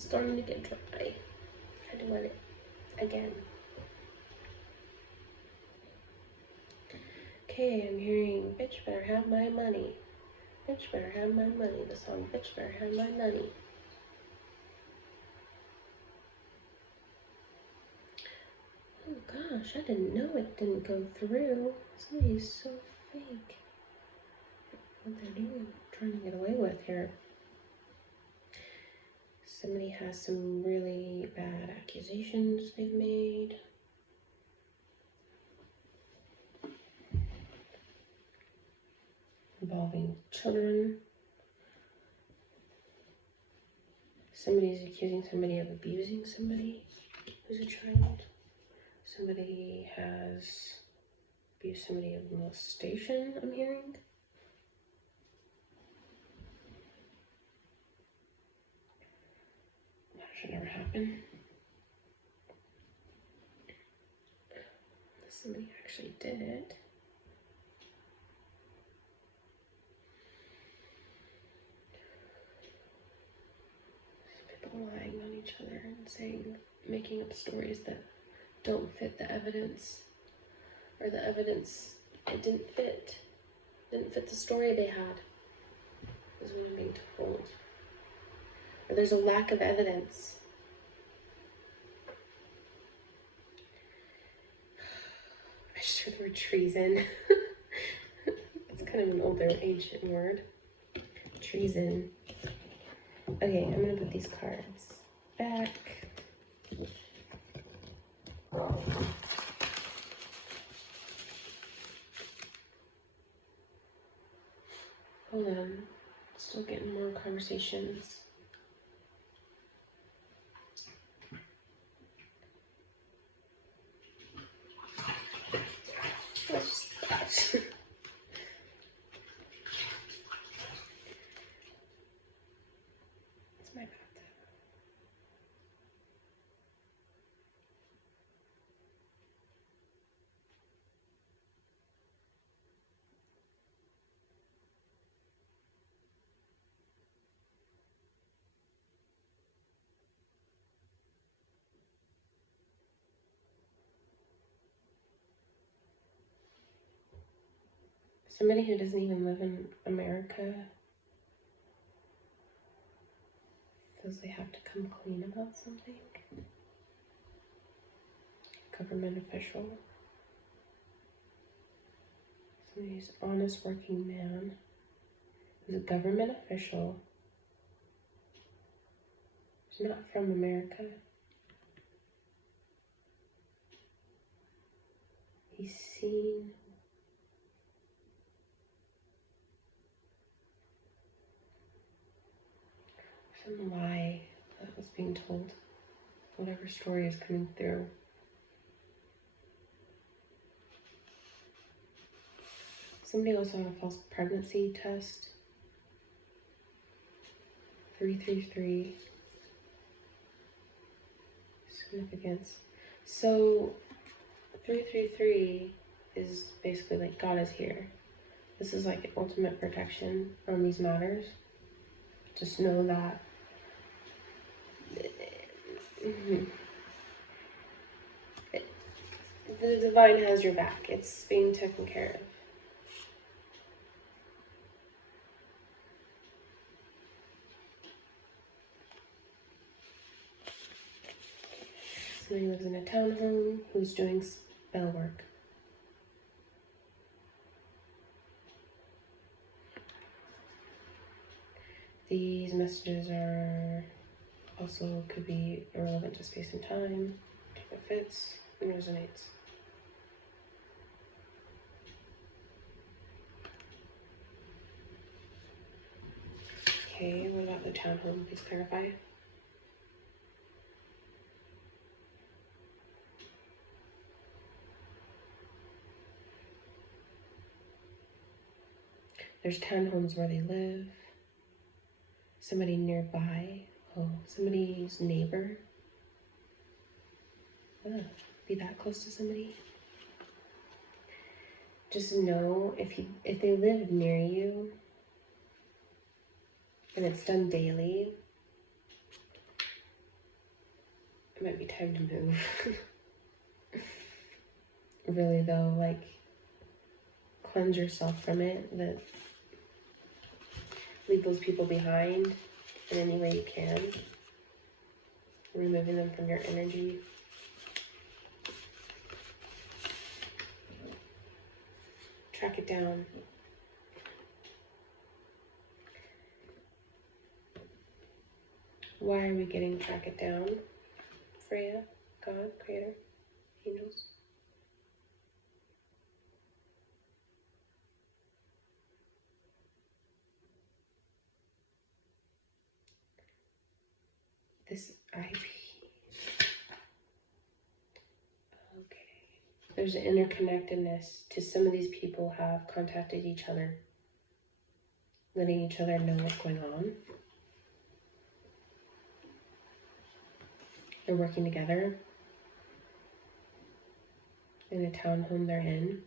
It's starting to get dry. I had to wet it again. Okay, I'm hearing, bitch better have my money. Bitch better have my money. The song, bitch better have my money. Oh gosh, I didn't know it didn't go through. Somebody's so fake. What they're doing, trying to get away with here. Somebody has some really bad accusations they've made. Involving children. Somebody's accusing somebody of abusing somebody who's a child. Somebody has abused somebody of molestation, I'm hearing. That should never happen. Somebody actually did it. People lying on each other and saying, making up stories that don't fit the evidence, or the evidence, it didn't fit the story they had, is what I'm being told. Or there's a lack of evidence. I just heard the word treason. It's kind of an older, ancient word. Treason. Okay, I'm gonna put these cards back. Hold on, still getting more conversations. What's that? It's my bathtub. Somebody who doesn't even live in America feels they have to come clean about something. Government official. Somebody's honest working man who's a government official. He's not from America. He's seen some lie that was being told. Whatever story is coming through. Somebody also had a false pregnancy test. 333. Significance. So 333 is basically like God is here. This is like ultimate protection on these matters. Just know that the divine has your back. It's being taken care of. Somebody lives in a townhome who's doing spell work. These messages are also could be irrelevant to space and time. If it fits and resonates. Okay, what about the townhome? Please clarify. There's townhomes where they live. Somebody nearby. Oh, somebody's neighbor. Oh, be that close to somebody. Just know if they live near you and it's done daily, it might be time to move. Really though, like, cleanse yourself from it. Leave those people behind in any way you can. Removing them from your energy. Track it down. Why are we getting track it down? Freya, God, Creator, angels. This IP. Okay. There's an interconnectedness to some of these people have contacted each other, letting each other know what's going on. They're working together in a townhome they're in.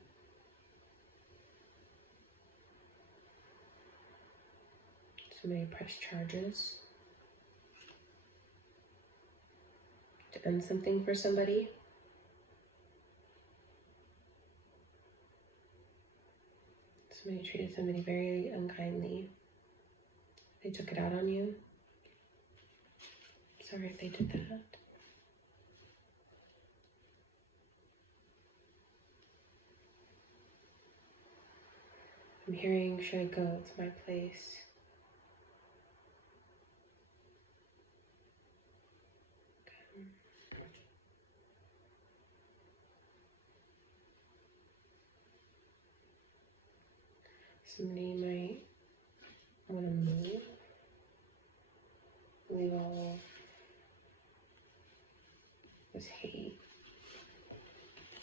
Somebody pressed charges to end something for somebody. Somebody treated somebody very unkindly. They took it out on you. Sorry if they did that. I'm hearing, should I go? It's my place. Okay. Somebody might want to move. Leave all this hate,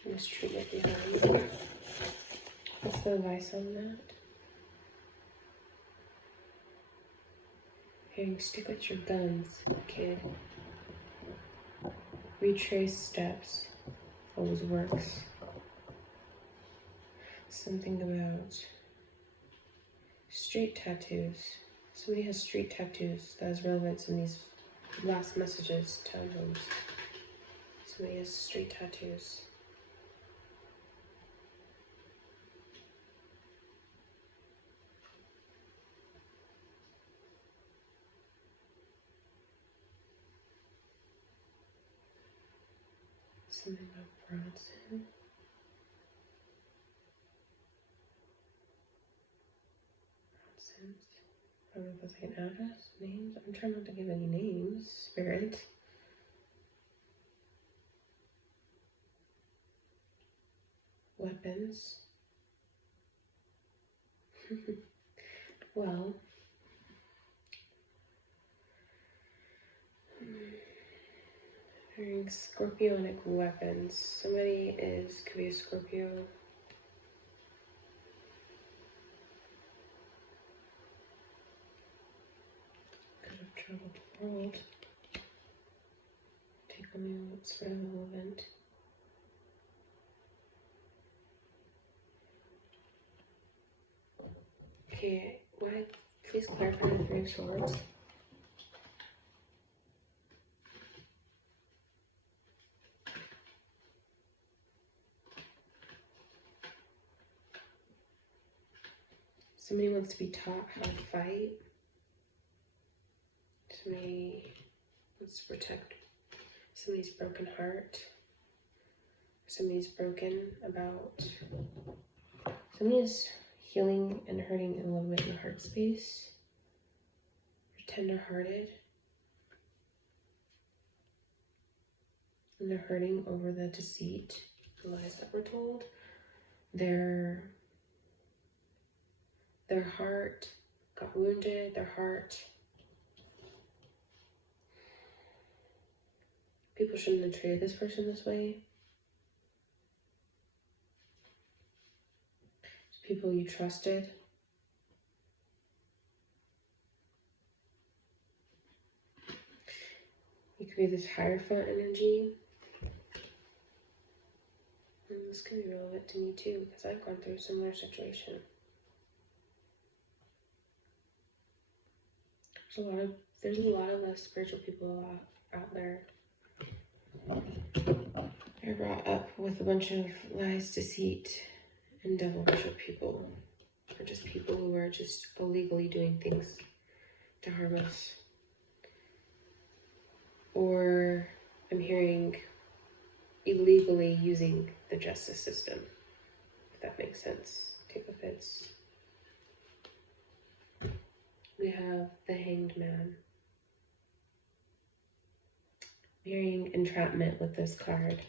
mistreatment behind. What's the advice on that? Hearing, stick with your guns, kid. Retrace steps. Always works. Something about street tattoos. Somebody has street tattoos that has relevance in these last messages, townhomes. Somebody has street tattoos. Something about Bronson. I don't know if it's like an address, names. I'm trying not to give any names. Spirit. Weapons. Well. Hearing scorpionic weapons. Somebody could be a Scorpio. Could have traveled the world. Take on me what's relevant. Okay, why? Please clarify the Three of Swords. Somebody wants to be taught how to fight. Somebody wants to protect somebody's broken heart. Somebody's broken about. Somebody's healing and hurting a little bit in the heart space. They're tender-hearted. And they're hurting over the deceit, the lies that were told. Their heart got wounded, their heart. People shouldn't have treated this person this way. It's people you trusted. You could be this Hierophant energy. And this could be relevant to me too, because I've gone through a similar situation. There's a lot of us spiritual people out there. brought up with a bunch of lies, deceit, and devil worship people. Or just people who are just illegally doing things to harm us. Or I'm hearing illegally using the justice system, if that makes sense. Take offense. We have the Hanged Man. I'm hearing entrapment with this card.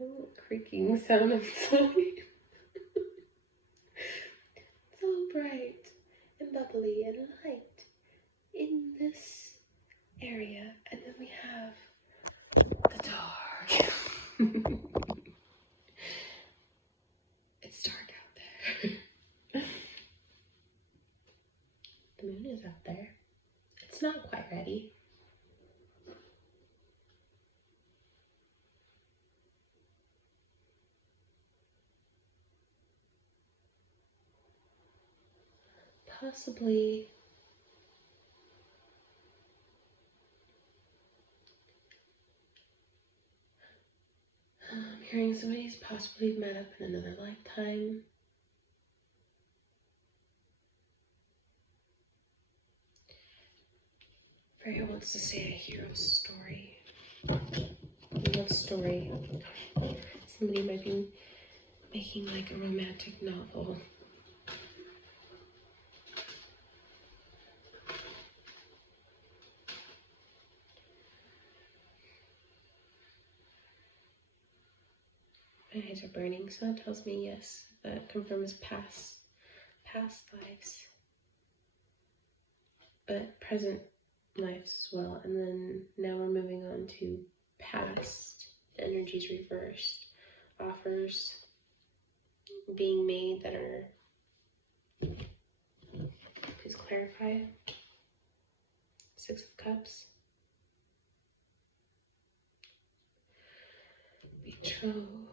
A little creaking sound inside. It's all bright and bubbly and light in this area, and then we have the dark. It's dark out there. The moon is out there. It's not quite ready. Possibly I'm hearing somebody's possibly met up in another lifetime. Freya wants to say a hero story. A love story. Somebody might be making like a romantic novel. My eyes are burning, so it tells me yes. That confirms past lives. But present lives as well. And then now we're moving on to past. The energies reversed. Offers being made that are, please clarify. 6 of Cups. Betrothed.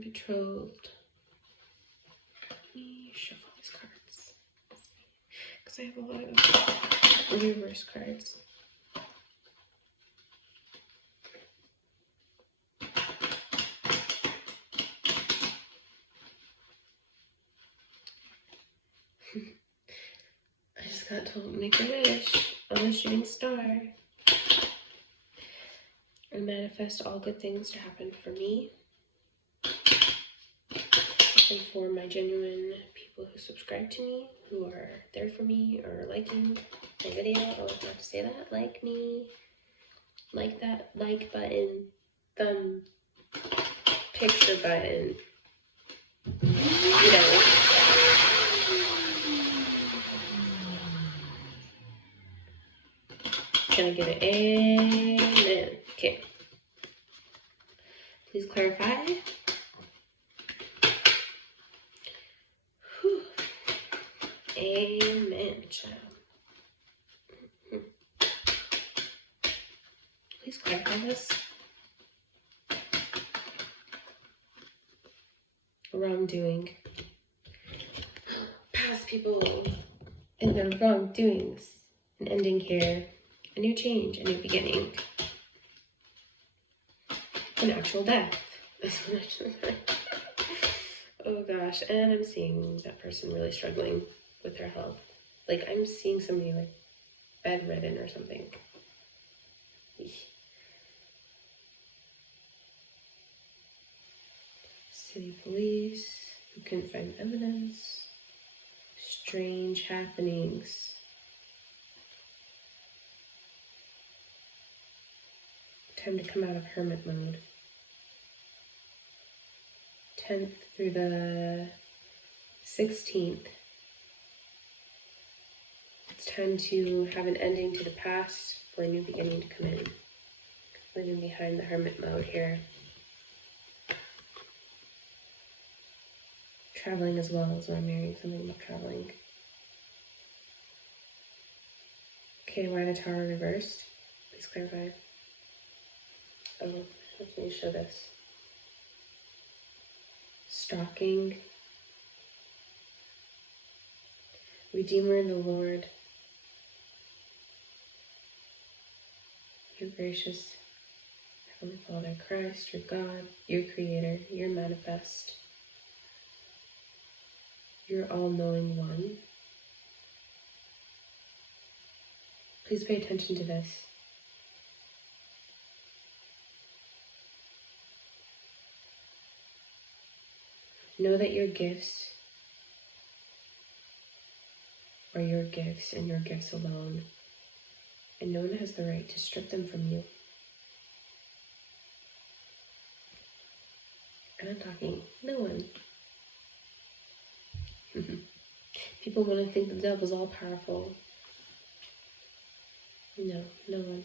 Betrothed. Let me shuffle these cards. Because I have a lot of reverse cards. I just got told make a wish on the shooting star. And manifest all good things to happen for me. And for my genuine people who subscribe to me, who are there for me or liking my video. I always have to say that. Like me. Like that like button. Thumb. Picture button. You know. Can I get an amen? Okay. Please clarify. Whew. Amen, child. Please clarify this. Wrongdoing. Past people and their wrongdoings. An ending here. A new change, a new beginning. An actual death. This one actually. Oh gosh, and I'm seeing that person really struggling with their health. Like I'm seeing somebody like bedridden or something. Eesh. City police who couldn't find evidence. Strange happenings. Time to come out of hermit mode. 10th through the 16th. It's time to have an ending to the past for a new beginning to come in. Living behind the hermit mode here. Traveling as well, so I'm hearing something about traveling. Okay, why the Tower reversed? Please clarify. Oh, let me show this. Stalking. Redeemer in the Lord. Your gracious Heavenly Father, Christ, your God, your Creator, your manifest, your all-knowing one. Please pay attention to this. Know that your gifts are your gifts and your gifts alone, and no one has the right to strip them from you. And I'm talking no one. People want to think the devil's all powerful. No, no one.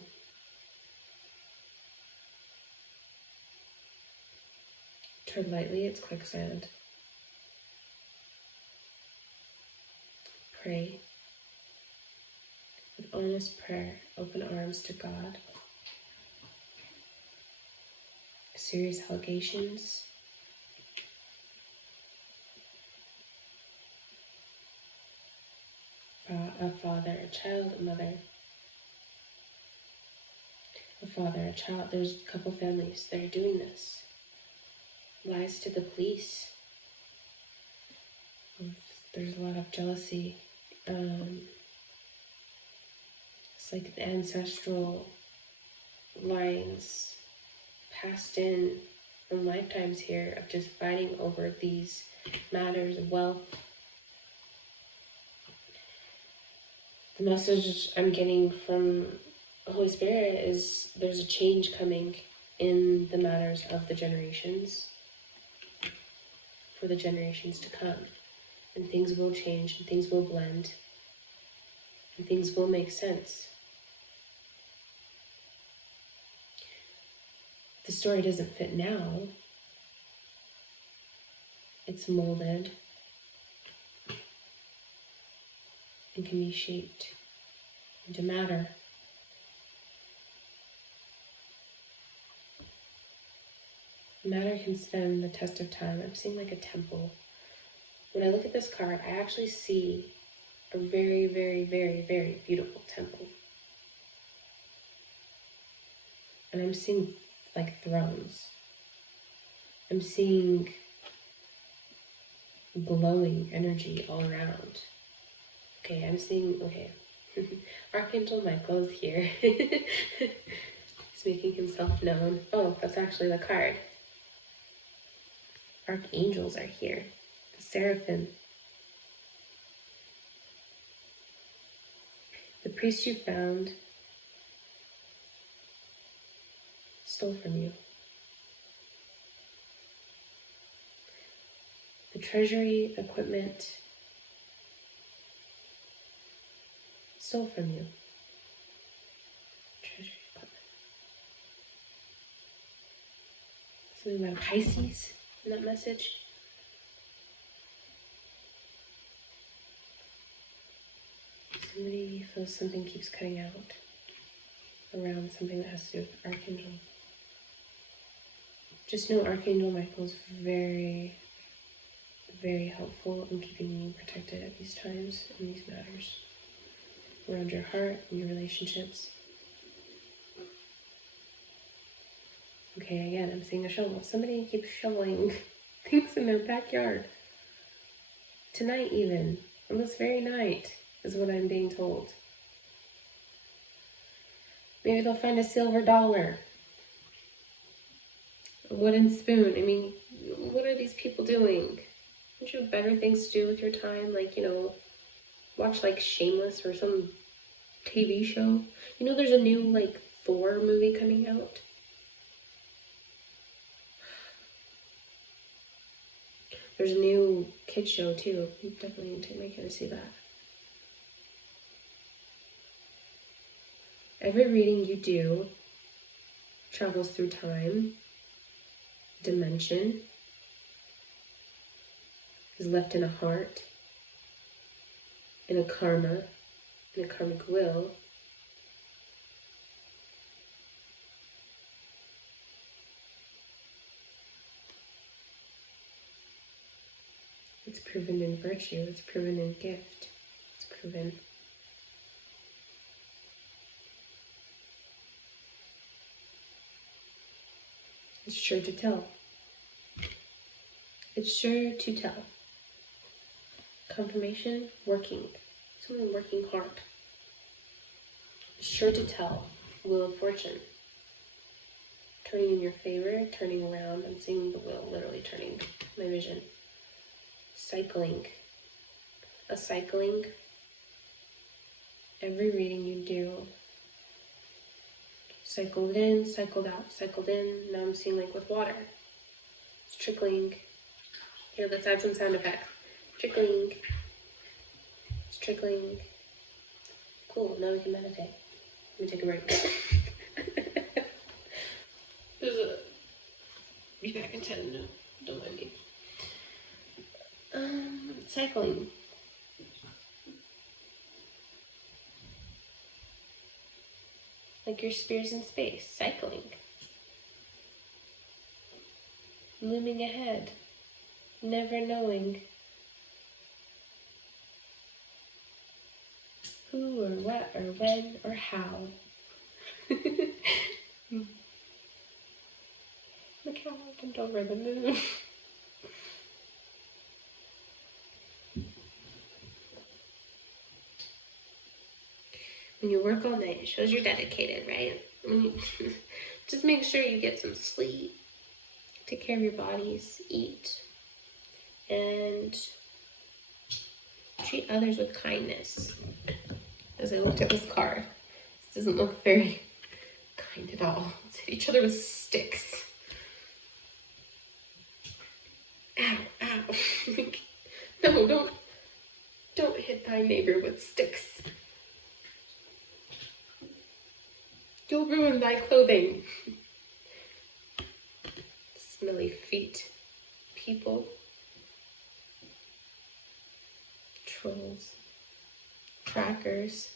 Tread lightly, it's quicksand. Pray with honest prayer, open arms to God. Serious allegations. A father, a child, a mother. A father, a child. There's a couple families that are doing this. Lies to the police. There's a lot of jealousy. It's like the ancestral lines passed in lifetimes here of just fighting over these matters of wealth. The message I'm getting from the Holy Spirit is there's a change coming in the matters of the generations for the generations to come. And things will change, and things will blend, and things will make sense. The story doesn't fit now. It's molded and can be shaped into matter. Matter can stand the test of time. I'm seeing like a temple. When I look at this card, I actually see a very, very, very, very beautiful temple. And I'm seeing like thrones. I'm seeing glowing energy all around. Okay, I'm seeing, okay. Archangel Michael is here. He's making himself known. Oh, that's actually the card. Archangels are here. The seraphim. The priest you found stole from you. The treasury equipment stole from you. Treasury equipment. Something about Pisces in that message. Somebody feels something keeps cutting out around something that has to do with Archangel. Just know Archangel Michael is very, very helpful in keeping you protected at these times and these matters. Around your heart and your relationships. Okay, again, I'm seeing a shovel. Somebody keeps shoveling things in their backyard. Tonight even, on this very night, is what I'm being told. Maybe they'll find a silver dollar. A wooden spoon. I mean, what are these people doing? Don't you have better things to do with your time? Like, you know, watch like Shameless or some TV show. You know, there's a new like Thor movie coming out. There's a new kids show too. I'm definitely gonna take my kid to see that. Every reading you do travels through time, dimension, is left in a heart, in a karma, in a karmic will, It's proven in virtue. It's proven in gift. It's proven. It's sure to tell. It's sure to tell. Confirmation, working. Someone working hard. It's sure to tell. Wheel of fortune. Turning in your favor, turning around. I'm seeing the wheel literally turning. My vision. Cycling. A cycling. Every reading you do. Cycled in, cycled out, cycled in. Now I'm seeing like with water. It's trickling. Here, let's add some sound effects. Trickling. It's trickling. Cool, now we can meditate. Let me take a break. Be back in 10. No, don't mind me. Cycling. Like your spears in space. Cycling. Looming ahead. Never knowing who or what or when or how. Look how I went over the moon. When you work all night, it shows you're dedicated, right? Just make sure you get some sleep. Take care of your bodies. Eat. And treat others with kindness. As I looked at this card, this doesn't look very kind at all. Let's hit each other with sticks. Ow, ow. No, don't hit thy neighbor with sticks. You'll ruin thy clothing. Smelly feet. People. Trolls. Trackers.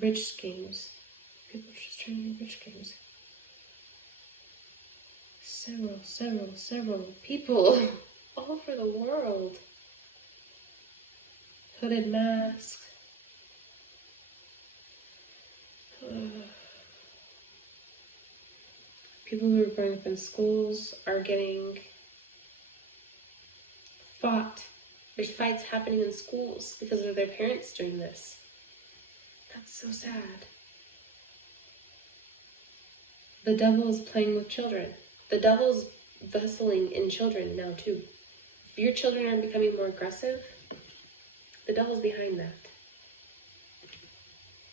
Rich schemes. People are just trying to do rich schemes. Several people all over the world. Hooded masks. People who are growing up in schools are getting fought. There's fights happening in schools because of their parents doing this. That's so sad. The devil is playing with children. The devil's vesseling in children now too. If your children are becoming more aggressive, the devil's behind that.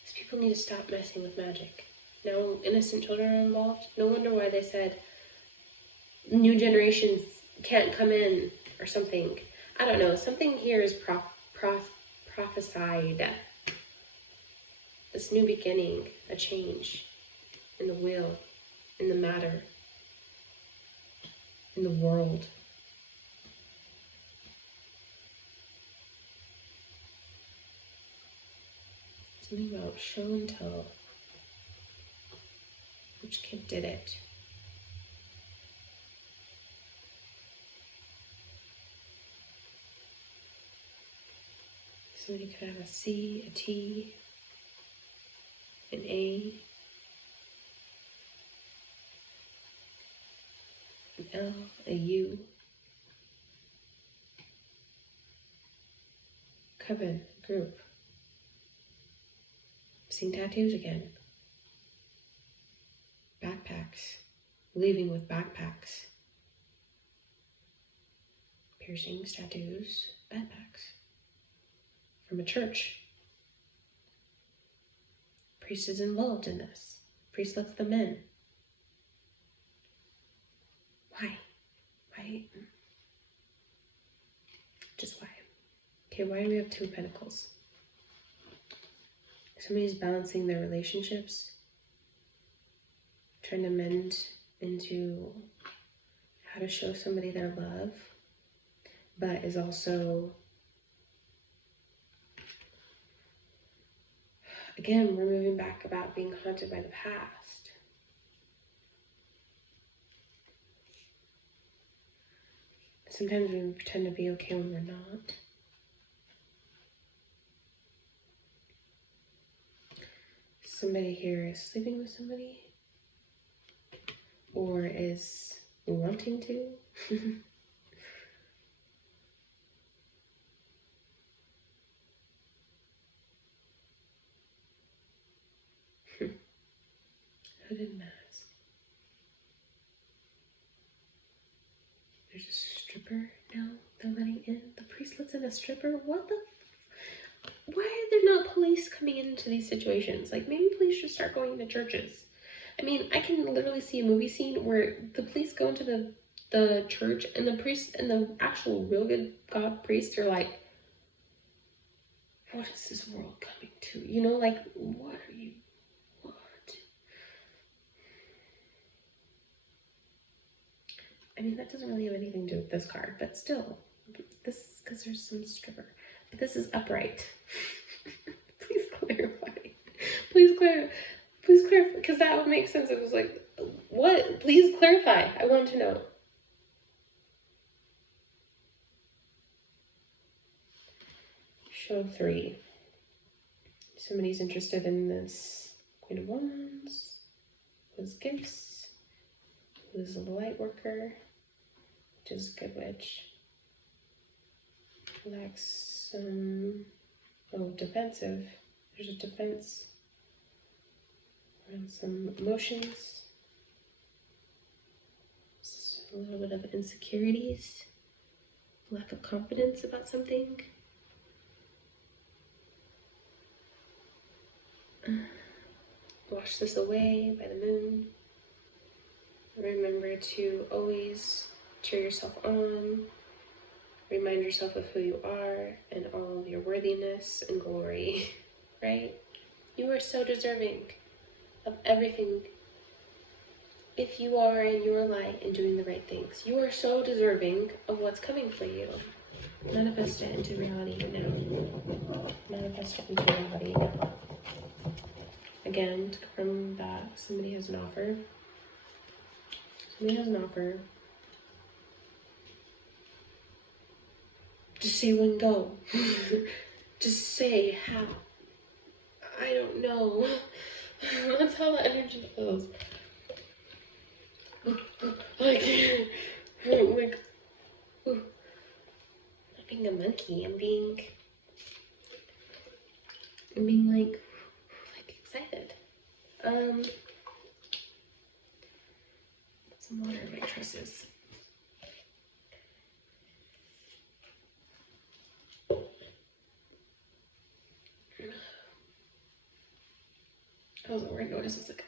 These people need to stop messing with magic. Now innocent children are involved. No wonder why they said new generations can't come in or something. I don't know. Something here is prophesied. This new beginning, a change in the will, in the matter, in the world. Something about show and tell. Which kid did it? Somebody could have a C, a T, an A, an L, a U. Coven, group. Seeing tattoos again. Backpacks. Leaving with backpacks. Piercings, tattoos, backpacks. From a church. Priest is involved in this. Priest lets them in. Why? Why? Just why? Okay, why do we have 2 of Pentacles? Somebody's balancing their relationships, trying to mend into how to show somebody their love, but is also, again, we're moving back about being haunted by the past. Sometimes we pretend to be okay when we're not. Somebody here is sleeping with somebody, or is wanting to. Hooded mask. There's a stripper now they're letting in. The priest lets in a stripper? What the? Why are there not police coming into these situations? Like, maybe police should start going into churches. I mean, I can literally see a movie scene where the police go into the church and the priest and the actual real good God priests are like, what is this world coming to? You know, like, what are you, what? I mean, that doesn't really have anything to do with this card, but still, this, because there's some stripper. But this is upright. Please clarify. Please clarify, because that would make sense. It was like, what? Please clarify. I want to know. Show 3. Somebody's interested in this Queen of Wands, who has gifts, who is a light worker, which is a good witch. Lacks some, defensive. There's a defense around some emotions. A little bit of insecurities, lack of confidence about something. Wash this away by the moon. Remember to always cheer yourself on. Remind yourself of who you are and all of your worthiness and glory, right? You are so deserving of everything. If you are in your light and doing the right things, you are so deserving of what's coming for you. Manifest it into reality now. Manifest it into reality now. Again, to confirm that somebody has an offer. Somebody has an offer. Just say when, go. Just say how. I don't know. That's how the energy feels. Like, ooh. I'm not being a monkey. I'm being like excited. Put some water in my tresses. That was a weird notice. It's like,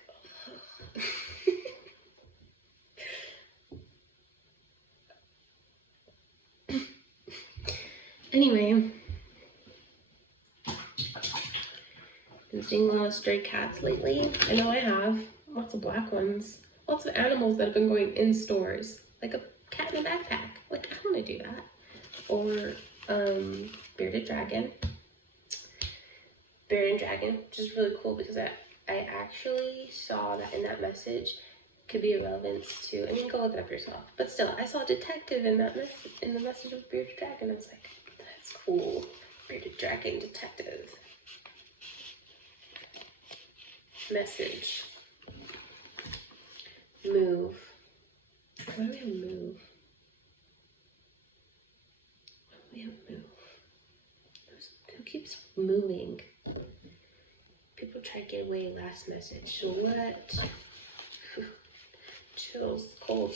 anyway, been seeing a lot of stray cats lately. I know I have. Lots of black ones. Lots of animals that have been going in stores. Like a cat in a backpack. Like, I want to do that. Or, bearded dragon. Bearded dragon, which is really cool because I actually saw that in that message could be a relevance to, I mean, go look it up yourself. But still, I saw a detective in that in the message of bearded dragon. I was like, that's cool. Bearded dragon detective. Message. Move. Why do we have move? Why do we have move? Who keeps moving? People try to get away last message. So what? Chills, cold.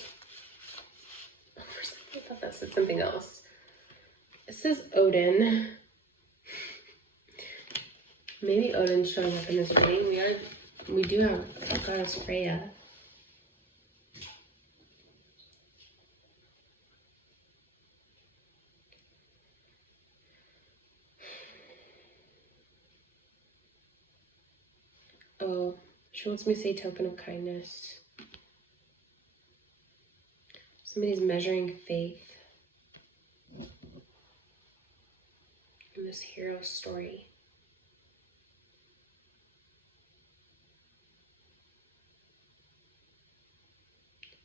Oh, for some reason I thought that said something else. It says Odin. Maybe Odin's showing up in this reading. We do have goddess Freya. Oh, she wants me to say token of kindness. Somebody's measuring faith in this hero story.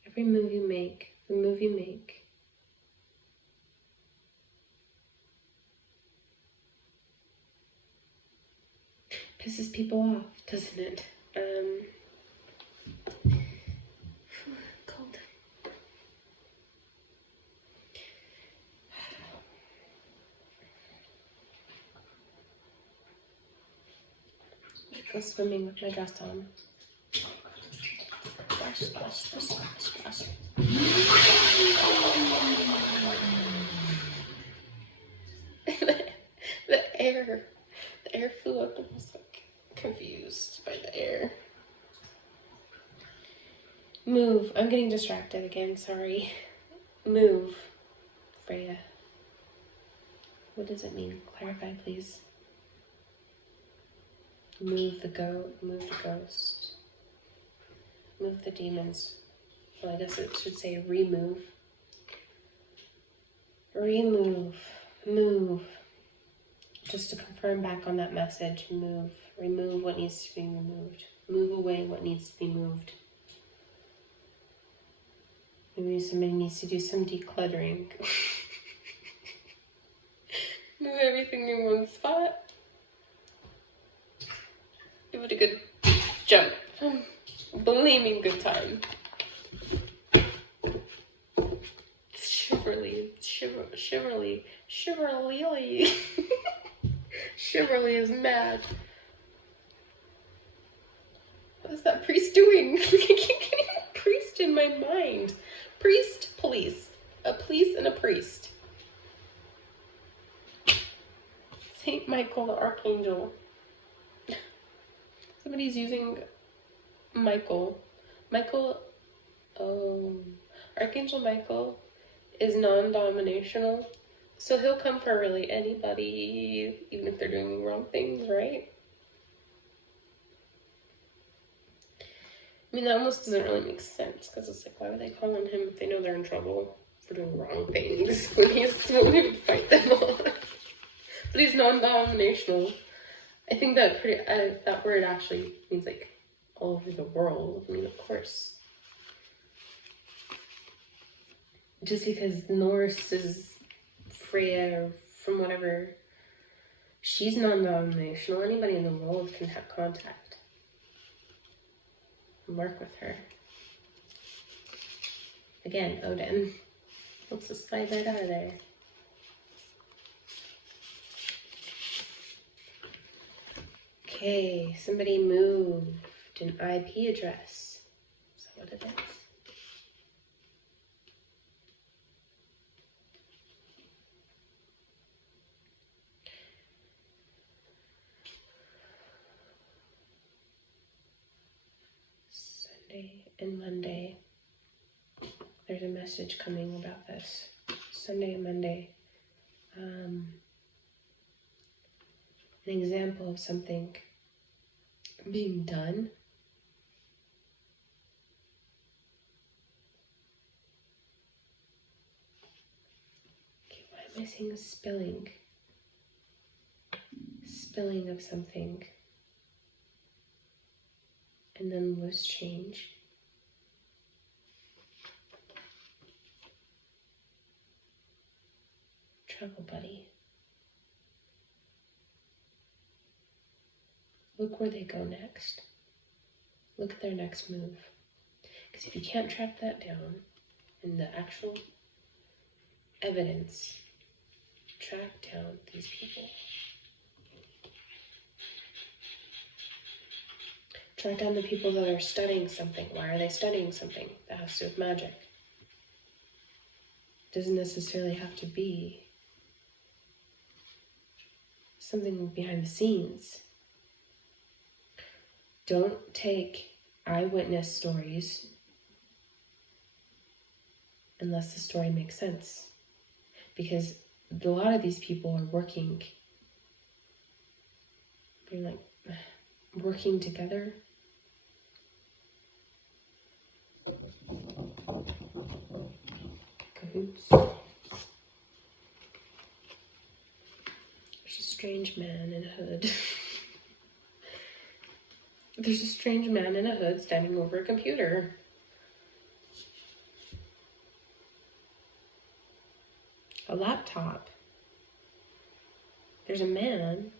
Every move you make, the move you make, Pisses people off, doesn't it? Cold. Go swimming with my dress on. Splash, splash, splash, splash, splash. The air flew up and I was like confused by the air. Move. I'm getting distracted again, sorry. Move. Freya. What does it mean? Clarify, please. Move the goat, move the ghost. Move the demons. Well, I guess it should say remove. Remove. Move. Just to confirm back on that message, move. Remove what needs to be removed. Move away what needs to be moved. Maybe somebody needs to do some decluttering. Move everything in one spot. Give it a good jump. Blaming good time. Shiverly. Shiverly is mad. What is that priest doing? I keep getting a priest in my mind. Priest, police. A police and a priest. Saint Michael the Archangel. Somebody's using Michael. Archangel Michael is non-dominational. So he'll come for really anybody, even if they're doing wrong things, right? I mean, that almost doesn't really make sense, because it's like, why would they call on him if they know they're in trouble for doing wrong things when he's the one who would fight them all? But he's non-dominational. I think that that word actually means like all over the world. I mean, of course. Just because Norse is Freya, or from whatever, she's non-dominational. Anybody in the world can have contact and work with her. Again, Odin wants to slide right out of there. Okay, somebody moved an IP address. Is that what it is? Sunday and Monday. There's a message coming about this. Sunday and Monday. An example of something being done. Okay, why am I saying spilling? Spilling of something. And then loose change. Travel buddy. Look where they go next. Look at their next move. Because if you can't track that down in the actual evidence, track down these people. Track down the people that are studying something. Why are they studying something that has to do with magic? Doesn't necessarily have to be something behind the scenes. Don't take eyewitness stories unless the story makes sense. Because a lot of these people are working together. Cahoots. There's a strange man in a hood. There's a strange man in a hood standing over a computer. A laptop. There's a man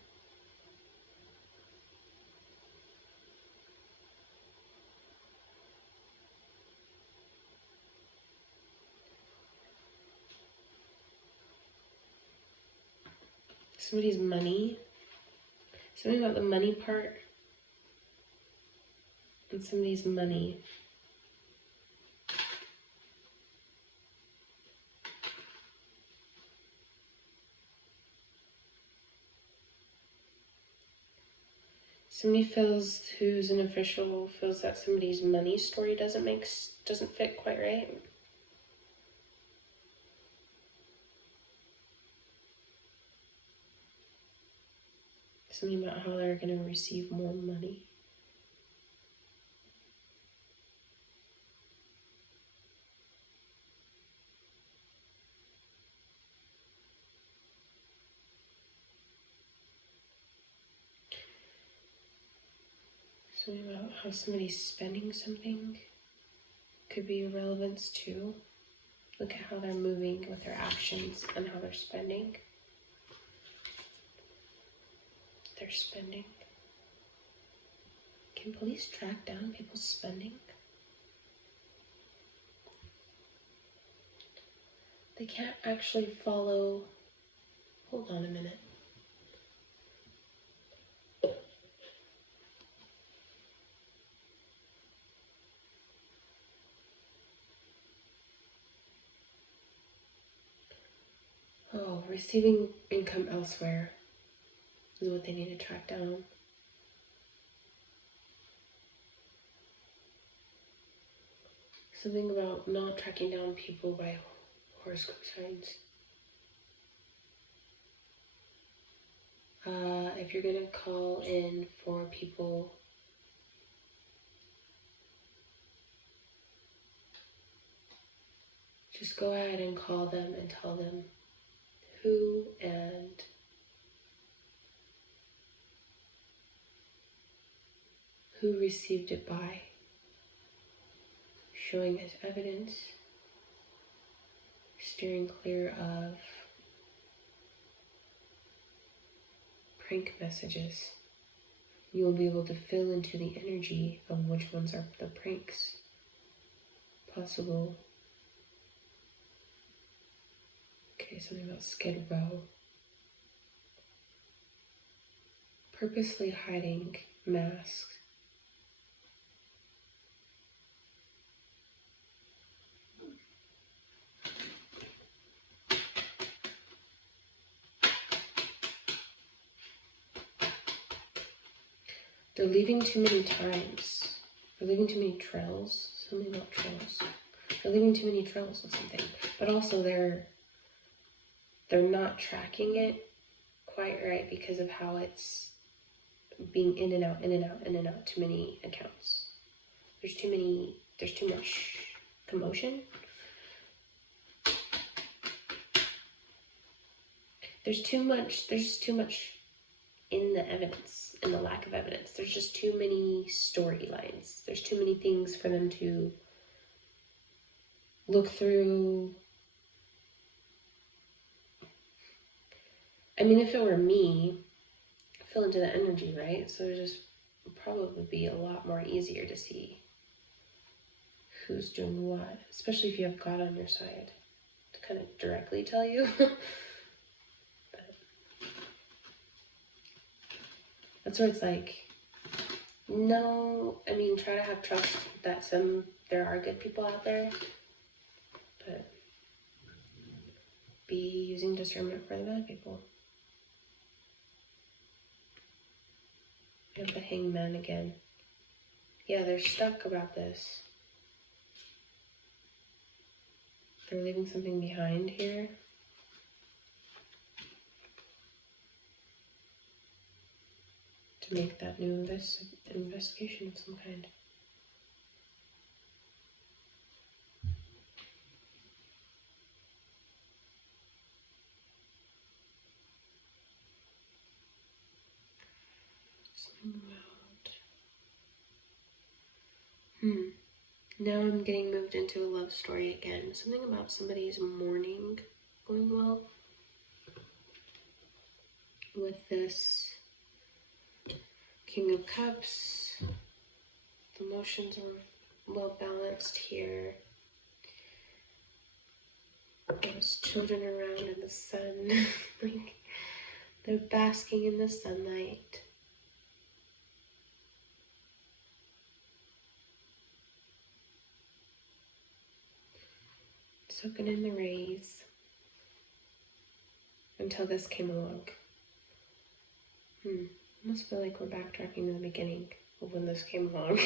Somebody's money. Something about the money part. And somebody's money. Somebody who's an official feels that somebody's money story doesn't fit quite right. Something about how they're going to receive more money. Something about how somebody's spending something could be relevance too. Look at how they're moving with their actions and how they're spending. They're spending. Can police track down people's spending? They can't actually follow. Hold on a minute. Oh, receiving income elsewhere is what they need to track down. Something about not tracking down people by horoscope signs. If you're going to call in for people just go ahead and call them and tell them who and who received it by, showing as evidence, steering clear of prank messages. You will be able to fill into the energy of which ones are the pranks. Possible. Okay, something about Skid Row. Purposely hiding masks. They're leaving too many times. They're leaving too many trails. Something about trails. They're leaving too many trails of something. But also they're not tracking it quite right because of how it's being in and out, in and out, in and out. Too many accounts. There's too much commotion. There's just too much in the evidence, in the lack of evidence. There's just too many storylines. There's too many things for them to look through. I mean, if it were me, fill into the energy, right? So it just would probably be a lot more easier to see who's doing what, especially if you have God on your side to kind of directly tell you. That's where it's like, no, I mean, try to have trust that there are good people out there, but be using discernment for the bad people. You have the Hangman again. Yeah, they're stuck about this. They're leaving something behind here. To make that new investigation of some kind. Something about... Now I'm getting moved into a love story again. Something about somebody's mourning going well. With this King of Cups, the emotions are well balanced here. There's children around in the sun. Like, They're basking in the sunlight. Soaking in the rays. Until this came along. Almost feel like we're backtracking to the beginning of when this came along.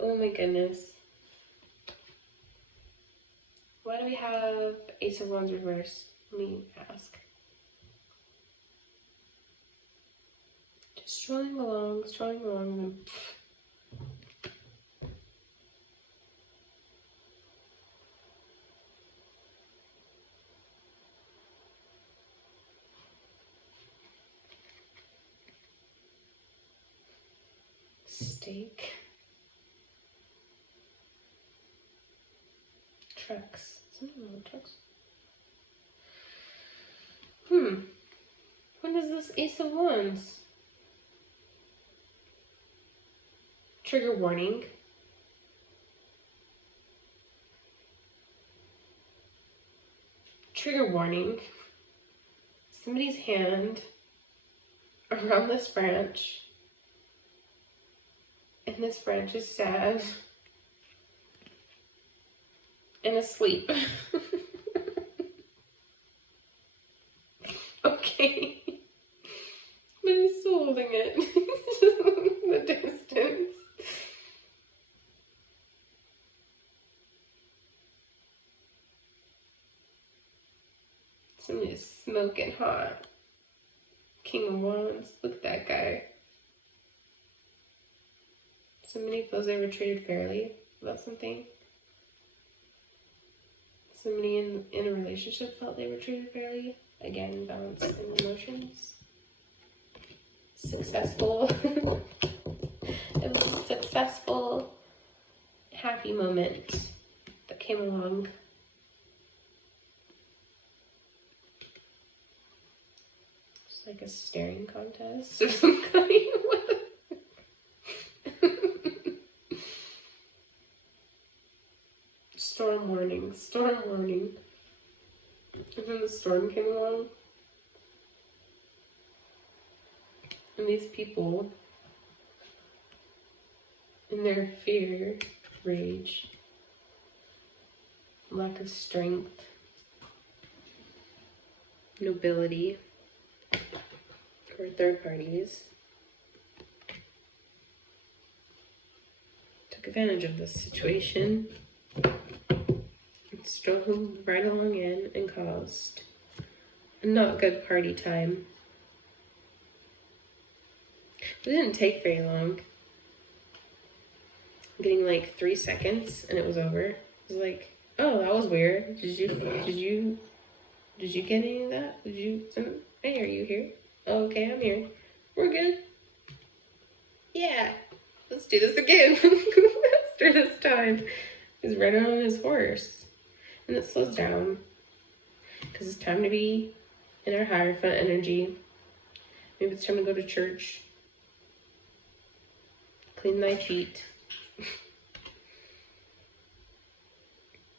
Oh my goodness. Why do we have Ace of Wands reversed? Let me ask. Just strolling along, and steak. Trucks. Something wrong with trucks. When is this Ace of Wands? Trigger warning. Trigger warning. Somebody's hand around this branch. And this branch is sad. And asleep. Okay. But he's still holding it. The distance. Somebody's smoking hot. King of Wands. Look at that guy. Somebody feels they were treated fairly about something. Somebody in a relationship felt they were treated fairly. Again, balance in emotions. Successful. It was a successful, happy moment that came along. It's like a staring contest of some kind. Storm warning, storm warning. And then the storm came along. And these people, in their fear, rage, lack of strength, nobility, or third parties, took advantage of this situation. Strode right along in and caused a not good party time. It didn't take very long. Getting like 3 seconds and it was over. It was like, oh, that was weird. Did you get any of that? Hey, are you here? Oh, okay, I'm here. We're good. Yeah. Let's do this again. Faster this time. He's running on his horse. And it slows down because it's time to be in our Hierophant energy. Maybe it's time to go to church. Clean thy feet.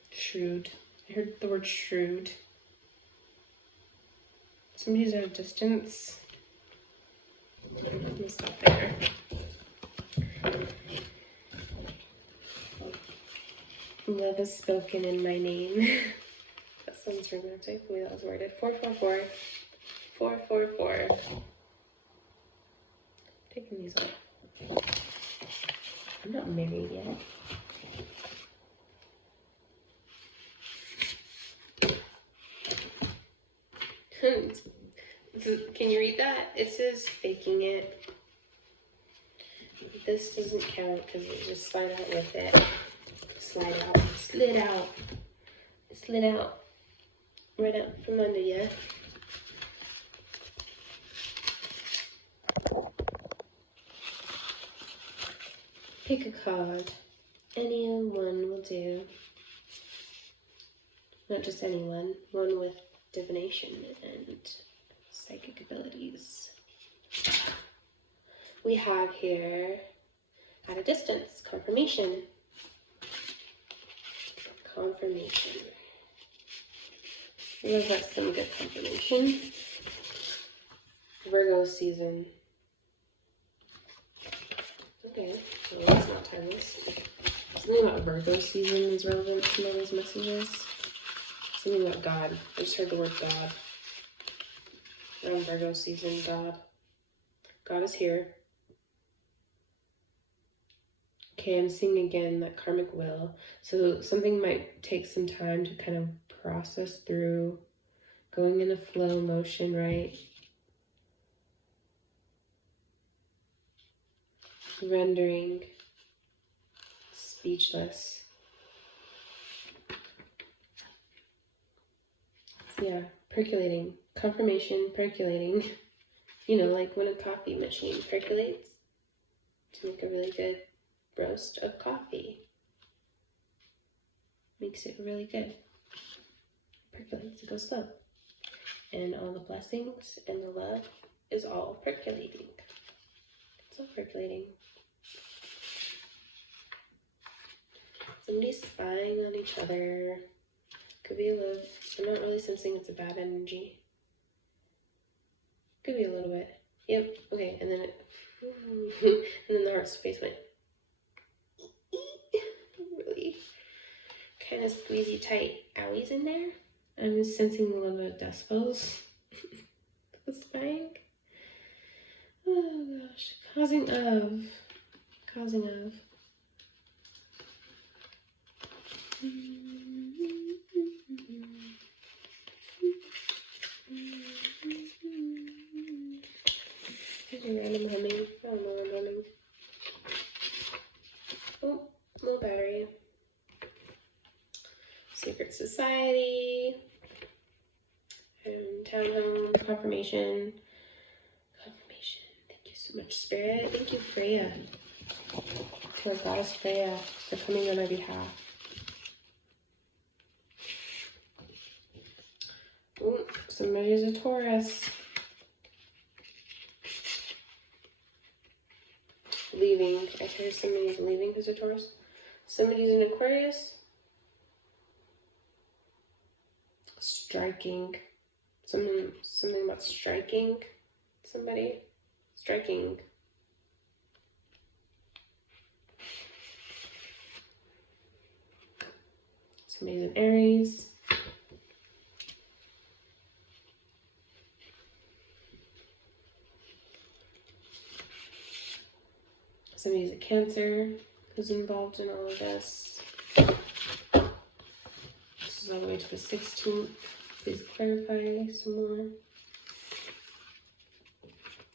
Shrewd. I heard the word shrewd. Somebody's at a distance. I'm gonna stop there. Love is spoken in my name. That sounds romantic, the way that was worded. 444. 444. Taking these off. I'm not married yet. Can you read that? It says faking it. This doesn't count because it just slide out with it. Slide out. Slid out. It slid out. Right out from under you. Pick a card. Anyone will do. Not just anyone. One with divination and psychic abilities. We have here, at a distance, confirmation. Confirmation. We've got some good confirmation. Virgo season. Okay, well, that's not timeless. Something about Virgo season is relevant to some of those messages. Something about God. I just heard the word God. Around Virgo season, God. God is here. Okay, I'm seeing again that karmic will. So something might take some time to kind of process through, going in a flow motion, right? Rendering, speechless. Yeah, percolating. Confirmation, percolating. You know, like when a coffee machine percolates to make a really good roast of coffee. Makes it really good. Percolates, it goes slow. And all the blessings and the love is all percolating. It's all percolating. Somebody's spying on each other. Could be a little, I'm not really sensing it's a bad energy. Could be a little bit. Yep, okay, and then it, and then the heart space went, really kind of squeezy tight owies in there. I'm sensing a little bit of decibels. The spying. Oh gosh, causing of. There's a random humming. I don't know what I'm humming. Oh, low battery. Secret society. Townhome. Confirmation. Thank you so much, Spirit. Thank you, Freya. To our goddess Freya for coming on our behalf. Oh, somebody's a Taurus. Leaving. I hear somebody's leaving who's a Taurus. Somebody's an Aquarius. Striking. Something about striking somebody. Striking. Somebody's an Aries. Somebody's a Cancer who's involved in all of this. This is all the way to the 16th. Please clarify some more.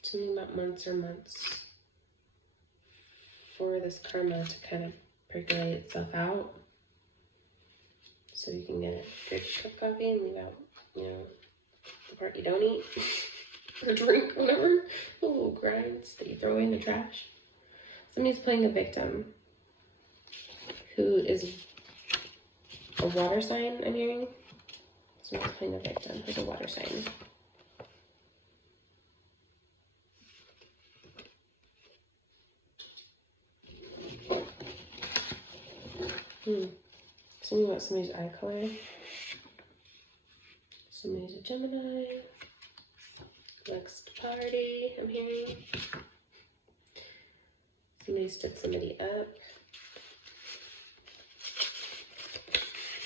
Something about months for this karma to kind of percolate itself out. So you can get a good cup of coffee and leave out, you know, the part you don't eat or drink, whatever. The little grinds that you throw in the trash. Somebody's playing a victim who is a water sign, I'm hearing. Somebody's playing a victim who's a water sign. Something about somebody's eye color. Somebody's a Gemini. Likes to party, I'm hearing. Somebody stood somebody up.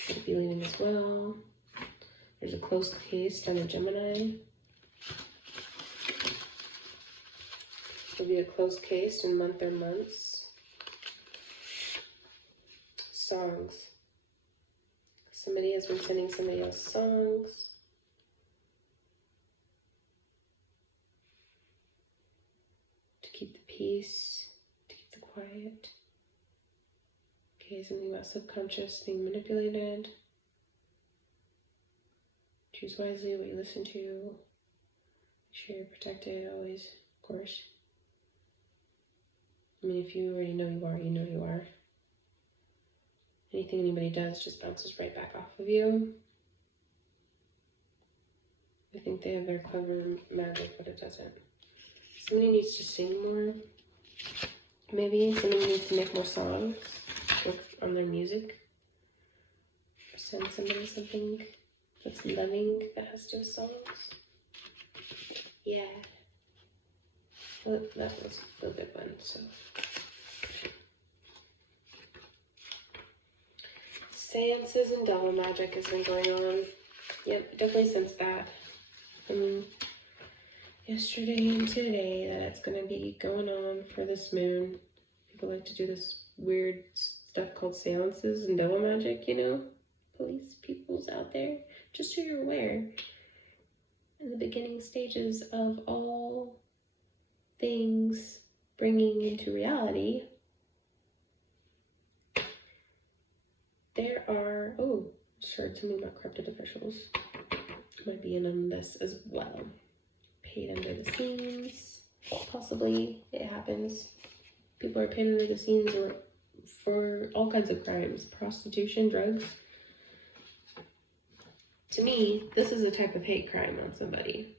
Could be leaving as well. There's a closed case on a Gemini. Could be a closed case in month or months. Songs. Somebody has been sending somebody else songs. To keep the peace, to keep the quiet. Okay, something about subconscious being manipulated. Choose wisely what you listen to. Make sure you're protected always, of course. I mean, if you already know you are, you know you are. Anything anybody does just bounces right back off of you. I think they have their clever magic, but it doesn't. Somebody needs to sing more. Maybe somebody needs to make more songs. Work on their music. Send somebody something. It's Loving that has those songs. Yeah. Well, that was the big one, so. Seances and devil magic has been going on. Yep, definitely sensed that. Yesterday and today that it's going to be going on for this moon. People like to do this weird stuff called seances and devil magic, you know? Police peoples out there. Just so you're aware. In the beginning stages of all things bringing into reality, there are, oh, sure, something about corrupted officials. Might be in on this as well. Paid under the scenes, possibly, it happens. People are paid under the scenes or for all kinds of crimes, prostitution, drugs. To me, this is a type of hate crime on somebody.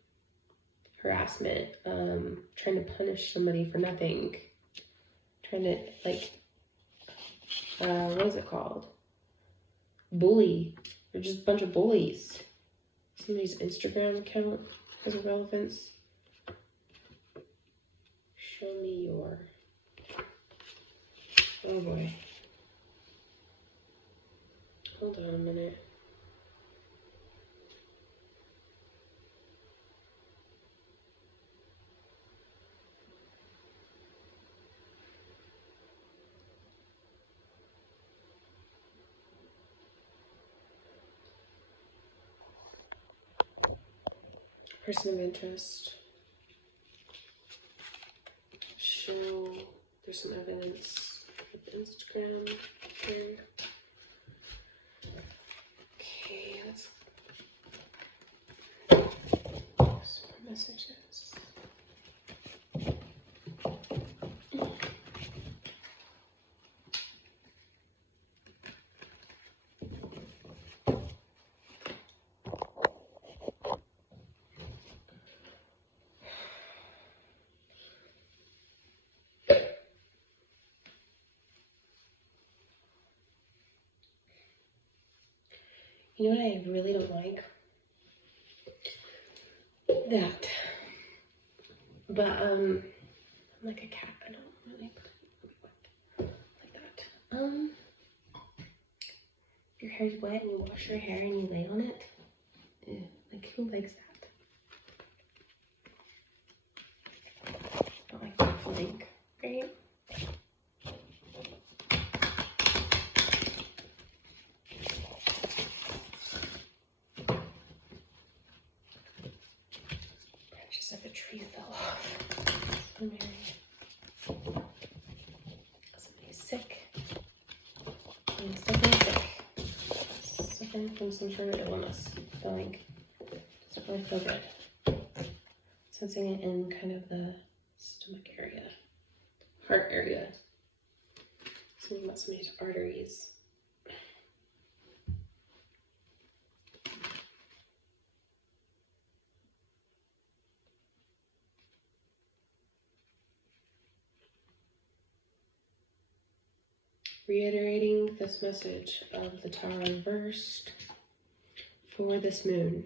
Harassment, trying to punish somebody for nothing. Trying to, like, what is it called? Bully. They're just a bunch of bullies. Somebody's Instagram account has a relevance. Show me your... Oh boy. Hold on a minute. Person of interest. Show. There's some evidence with Instagram here. Okay, let's. Some more messages. You know what I really don't like? That. But, I'm like a cat. I don't really like that. If your hair's wet and you wash your hair and you lay on it. Ew, like, who likes that? I don't like that feeling, right? Branches of a tree fell off. Somebody's sick. I'm sick. Suffering from some sort of illness. Feeling doesn't really feel good. Sensing it in kind of the stomach area, heart area. Something about somebody's arteries. Reiterating this message of the Tower reversed for this moon.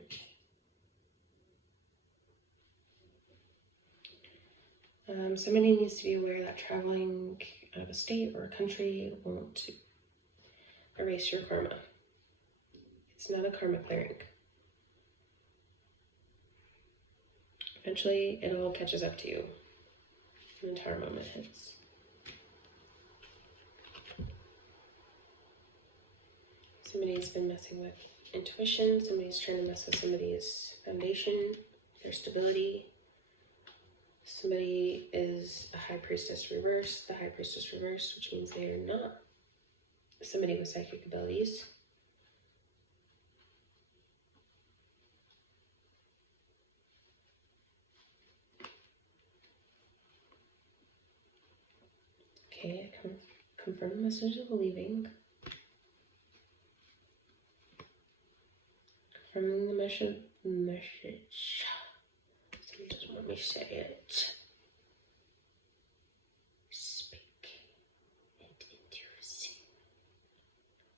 Somebody needs to be aware that traveling out of a state or a country won't erase your karma. It's not a karma clearing. Eventually, it all catches up to you. An entire moment hits. Somebody's been messing with intuition. Somebody's trying to mess with somebody's foundation, their stability. Somebody is a high priestess reversed. The high priestess reversed, which means they are not somebody with psychic abilities. Okay, I confirm the message of leaving. Confirming the message. Somebody doesn't want me to say it. Speaking and inducing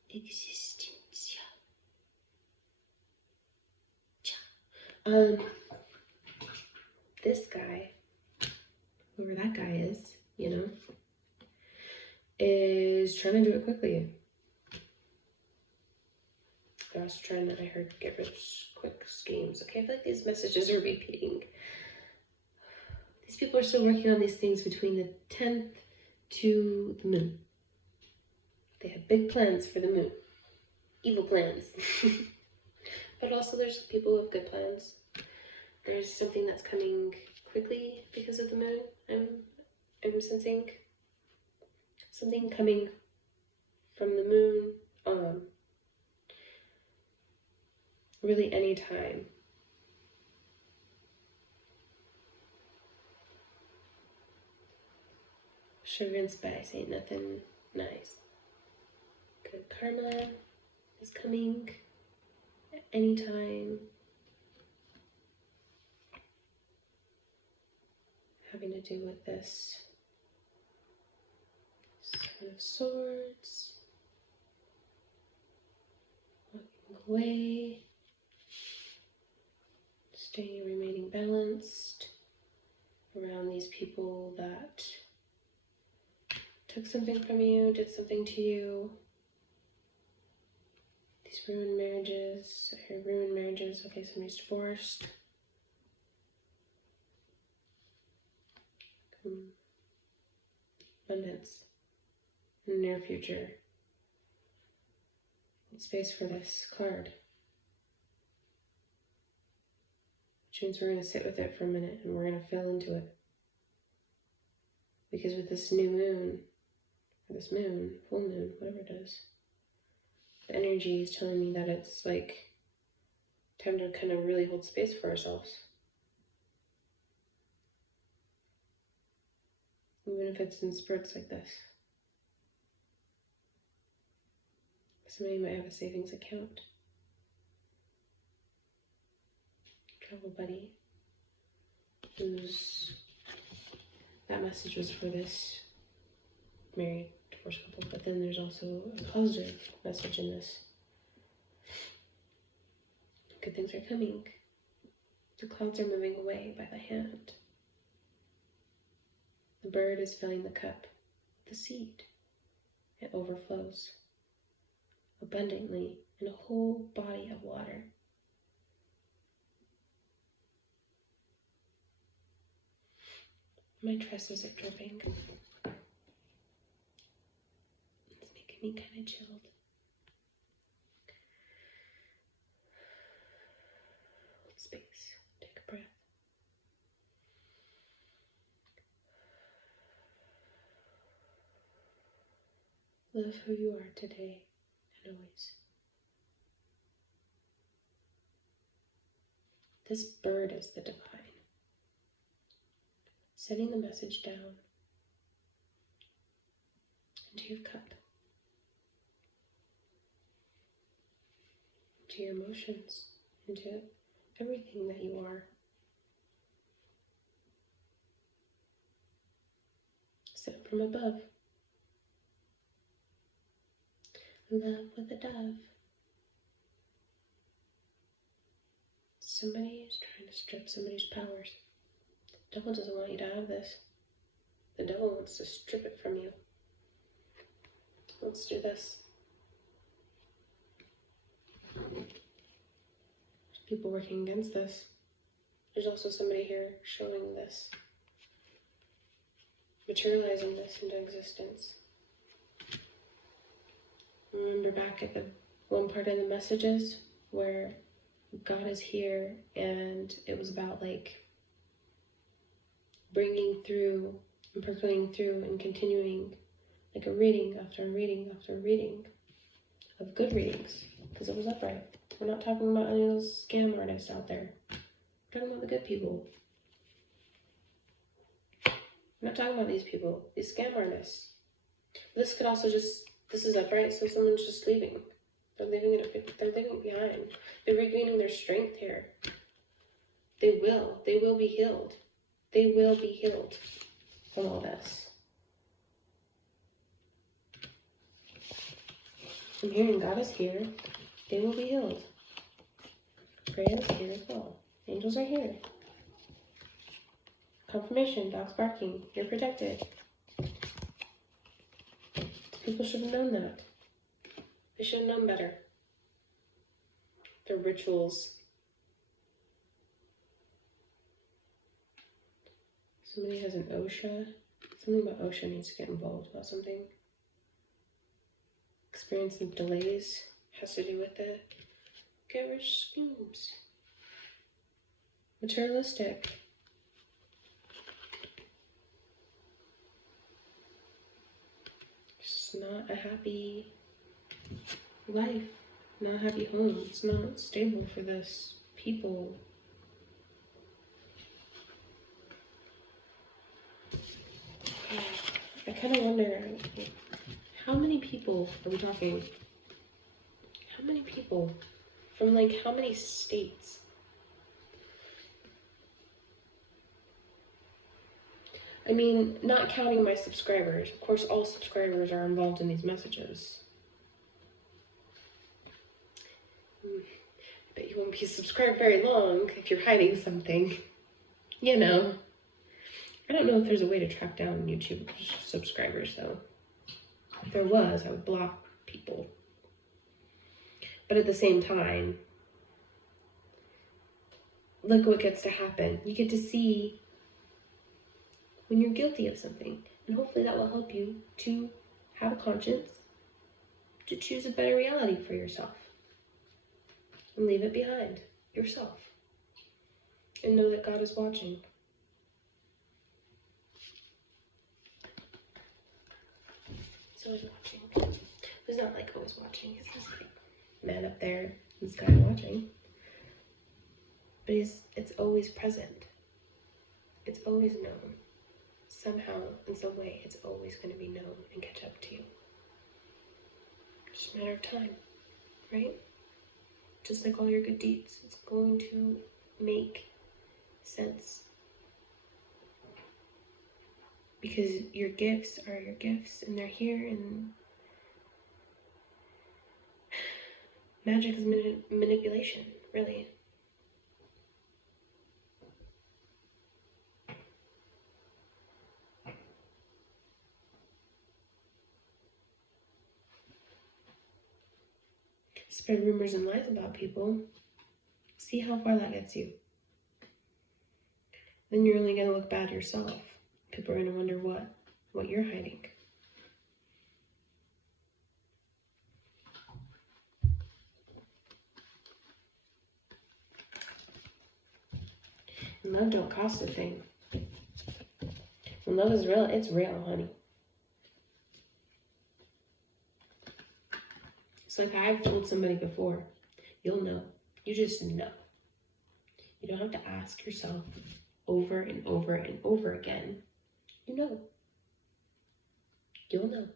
existence. This guy, whoever that guy is, you know, is trying to do it quickly. They're also trying to, I heard, get rich quick schemes. Okay, I feel like these messages are repeating. These people are still working on these things between the 10th to the moon. They have big plans for the moon. Evil plans. But also there's people with good plans. There's something that's coming quickly because of the moon. I'm sensing something coming from the moon. Really any time. Sugar and spice ain't nothing nice. Good karma is coming at any time. Having to do with this Seven of Swords. Walking away. Staying, remaining balanced around these people that took something from you, did something to you. These ruined marriages, I heard ruined marriages. Okay, somebody's divorced. Abundance in the near future. Hold space for this card. Which means we're going to sit with it for a minute and we're going to feel into it. Because with this new moon, or this moon, full moon, whatever it is, the energy is telling me that it's like time to kind of really hold space for ourselves. Even if it's in spurts like this. Somebody might have a savings account. Travel buddy. That message was for this married divorced couple, but then there's also a positive message in this. Good things are coming. The clouds are moving away by the hand. The bird is filling the cup, the seed. It overflows abundantly in a whole body of water. My tresses are dripping. It's making me kind of chilled. Hold space. Take a breath. Love who you are today and always. This bird is the divine. Sending the message down into your cup, into your emotions, into everything that you are. Sent from above. Love with a dove. Somebody is trying to strip somebody's powers. The devil doesn't want you to have this. The devil wants to strip it from you. Let's do this. There's people working against this. There's also somebody here showing this. Materializing this into existence. Remember back at the one part of the messages where God is here and it was about like bringing through and percolating through and continuing like a reading after reading after reading of good readings because it was upright. We're not talking about any of those scam artists out there. We're talking about the good people. We're not talking about these people, these scam artists. This could also just, this is upright, so someone's just leaving. They're leaving it behind. They're regaining their strength here. They will be healed. They will be healed from all this. I'm hearing God is here. They will be healed. Freya is here as well. Angels are here. Confirmation, dogs barking. You're protected. People should have known that. They should have known better. Their rituals. Somebody has an OSHA. Something about OSHA needs to get involved about something. Experiencing delays has to do with the garish schemes. Materialistic. It's not a happy life. Not a happy home. It's not stable for this people. I kind of wonder, how many people are we talking? How many people from like how many states? I mean, not counting my subscribers. Of course, all subscribers are involved in these messages. I bet you won't be subscribed very long if you're hiding something. You know. I don't know if there's a way to track down YouTube subscribers, though. If there was, I would block people. But at the same time, look what gets to happen. You get to see when you're guilty of something. And hopefully that will help you to have a conscience, to choose a better reality for yourself. And leave it behind, yourself. And know that God is watching. He's always watching. He's not like always watching. He's just like man up there in the sky watching. But it's always present. It's always known. Somehow, in some way, it's always going to be known and catch up to you. Just a matter of time, right? Just like all your good deeds, it's going to make sense. Because your gifts are your gifts, and they're here, and magic is manipulation, really. Spread rumors and lies about people. See how far that gets you. Then you're only going to look bad yourself. People are going to wonder what you're hiding. And love don't cost a thing. When love is real, it's real, honey. It's like I've told somebody before. You'll know. You just know. You don't have to ask yourself over and over and over again. You know. You'll know.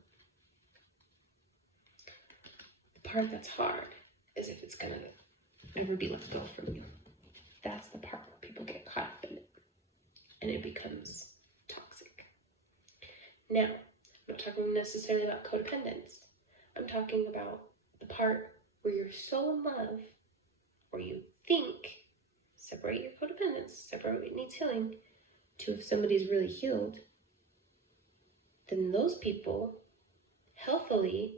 The part that's hard is if it's gonna ever be let go from you. That's the part where people get caught up in it. And it becomes toxic. Now, I'm not talking necessarily about codependence. I'm talking about the part where you're so in love, or you think, separate your codependence, separate what needs healing, to if somebody's really healed, then those people, healthily,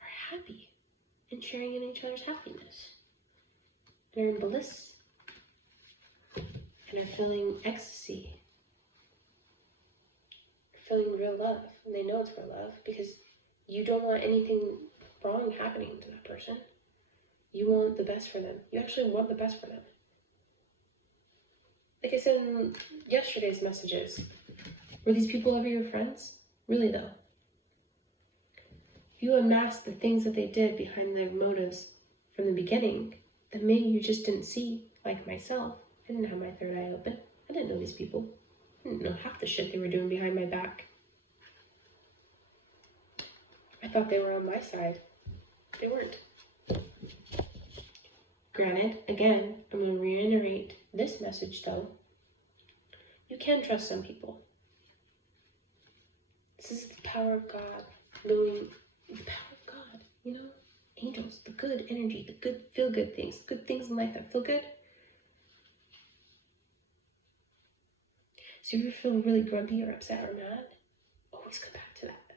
are happy and sharing in each other's happiness. They're in bliss and are feeling ecstasy, feeling real love, and they know it's real love because you don't want anything wrong happening to that person. You want the best for them. You actually want the best for them. Like I said in yesterday's messages, were these people ever your friends? Really though. If you unmask the things that they did behind their motives from the beginning, that maybe you just didn't see, like myself. I didn't have my third eye open. I didn't know these people. I didn't know half the shit they were doing behind my back. I thought they were on my side. They weren't. Granted, again, I'm going to reiterate this message though. You can trust some people. This is the power of God. Knowing the power of God, you know? Angels, the good energy, the good feel-good things in life that feel good. So if you feel really grumpy or upset or mad, always come back to that.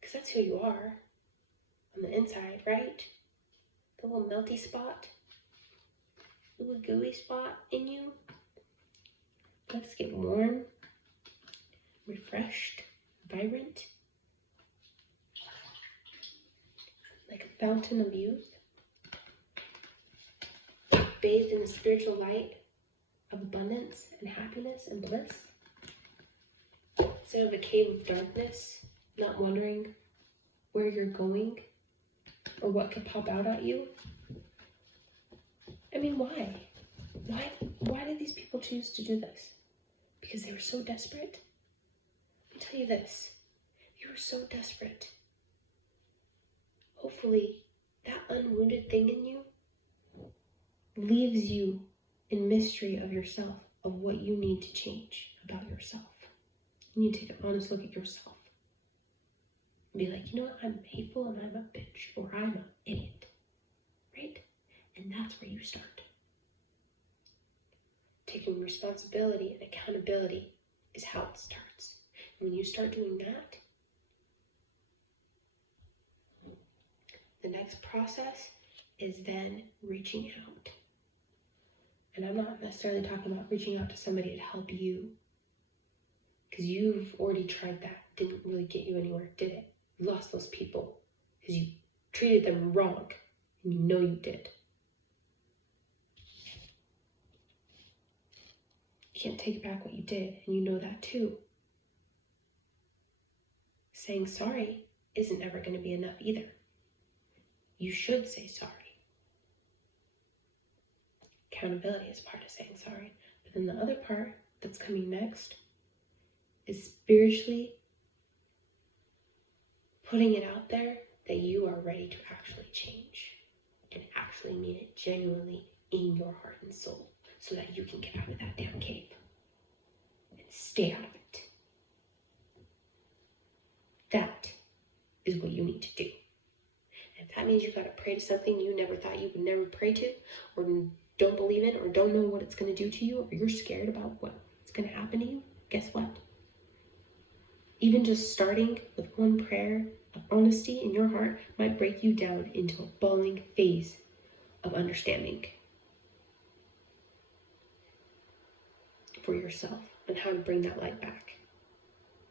Because that's who you are on the inside, right? The little melty spot, the little gooey spot in you. Let's get warm, refreshed, vibrant, like a fountain of youth, bathed in the spiritual light of abundance and happiness and bliss. Instead of a cave of darkness, not wondering where you're going or what could pop out at you. I mean, why? Why did these people choose to do this? Because they were so desperate? Let me tell you this. You were so desperate. Hopefully, that unwounded thing in you leaves you in mystery of yourself, of what you need to change about yourself. You need to take an honest look at yourself. And be like, you know what? I'm hateful and I'm a bitch, or I'm an idiot. Right? And that's where you start. Taking responsibility and accountability is how it starts. And when you start doing that, the next process is then reaching out. And I'm not necessarily talking about reaching out to somebody to help you, because you've already tried that. Didn't really get you anywhere, did it? You lost those people because you treated them wrong, and you know you did. You can't take back what you did, and you know that too. Saying sorry isn't ever going to be enough either. You should say sorry. Accountability is part of saying sorry. But then the other part that's coming next is spiritually putting it out there that you are ready to actually change and actually mean it genuinely in your heart and soul, so that you can get out of that damn cave and stay out of it. That is what you need to do. And if that means you got to pray to something you never thought you would never pray to, or don't believe in, or don't know what it's going to do to you, or you're scared about what's going to happen to you, guess what? Even just starting with one prayer of honesty in your heart might break you down into a bawling phase of understanding for yourself and how to bring that light back.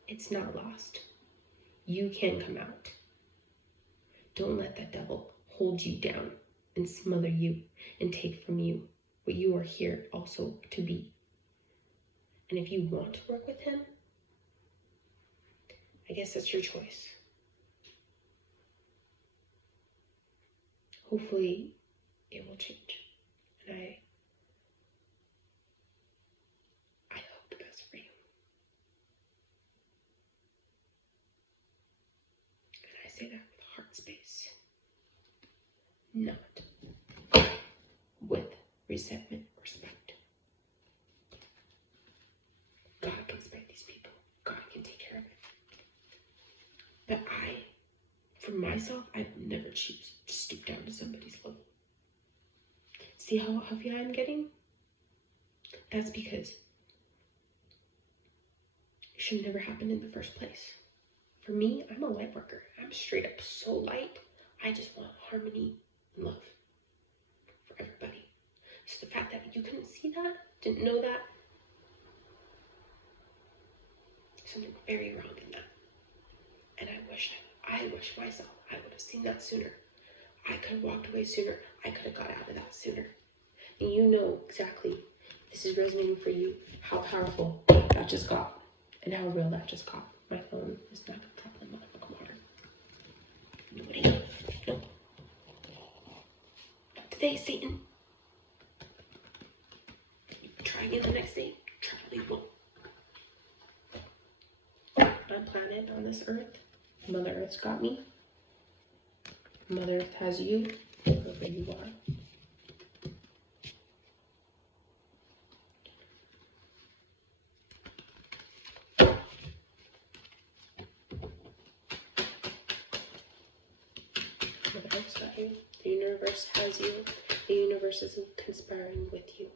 It's not lost. You can come out. Don't let that devil hold you down and smother you and take from you what you are here also to be. And if you want to work with him, I guess that's your choice. Hopefully it will change. And I hope the best for you. And I say that with heart space, not with resentment or spite. God can spite these people. God can take care of it. But for myself, I would never choose to stoop down to somebody's level. See how huffy I'm getting? That's because it should have never happened in the first place. For me, I'm a light worker. I'm straight up so light. I just want harmony and love for everybody. So the fact that you couldn't see that, didn't know that, something very wrong in that. And I wish myself I would have seen that sooner. I could have walked away sooner. I could have got out of that sooner. And you know exactly, this is resonating for you, how powerful that just got and how real that just got. My phone is not going to drop in motherfucking water. Nobody. Nope. Not today, Satan. Try again the next day. Probably won't. On planet, on this earth, Mother Earth's got me. Mother Earth has you, wherever you are. Mother Earth's got you. The universe has you. The universe is conspiring with you.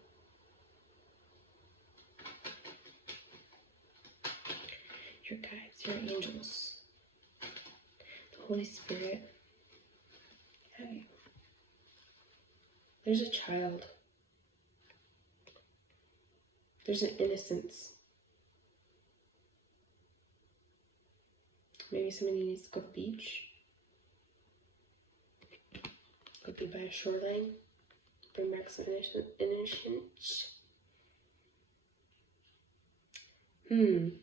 your guides, your angels, the Holy Spirit. Hey, there's a child. There's an innocence. Maybe somebody needs to go to the beach. Could be by a shoreline. Bring back some innocence.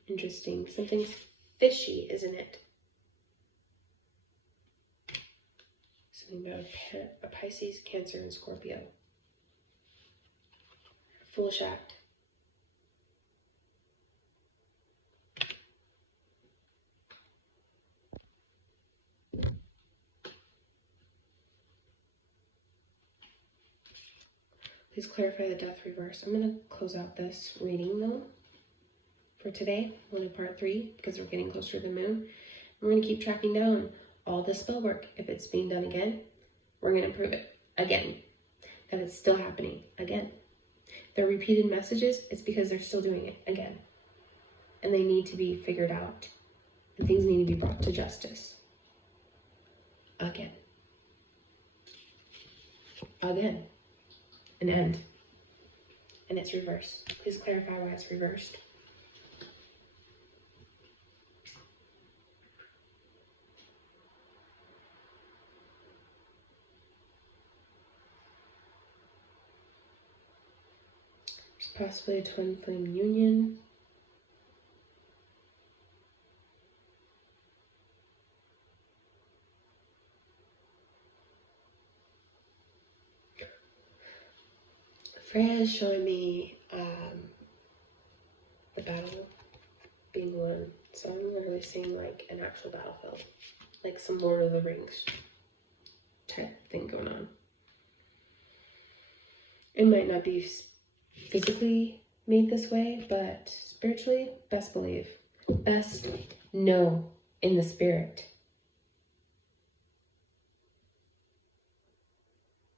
Interesting. Something's fishy, isn't it? Something about a Pisces, Cancer, and Scorpio. Foolish act. Please clarify the death reverse. I'm going to close out this reading though for today. We'll do part 3 because we're getting closer to the moon. We're going to keep tracking down all the spell work. If it's being done again, we're going to prove it again. That it's still happening again. If they're repeated messages, it's because they're still doing it again. And they need to be figured out. And things need to be brought to justice. Again. Again. An end. And it's reversed. Please clarify why it's reversed. There's possibly a twin flame union. Freya is showing me the battle being won. So I'm literally seeing like an actual battlefield. Like some Lord of the Rings type thing going on. It might not be physically made this way, but spiritually, best believe. Best know in the spirit.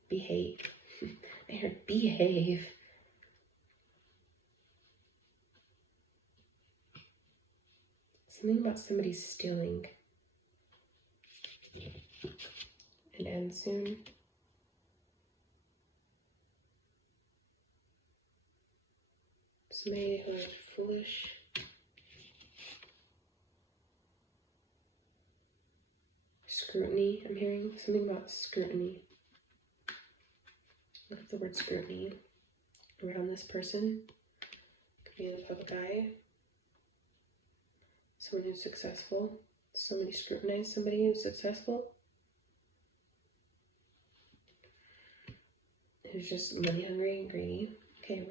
Behave. I heard behave. Something about somebody stealing. It ends soon. Somebody who is foolish. Scrutiny. I'm hearing something about scrutiny. Look at the word scrutiny around this person. Could be in the public eye. Someone who's successful. Somebody scrutinized somebody who's successful. Who's just money hungry and greedy. Okay,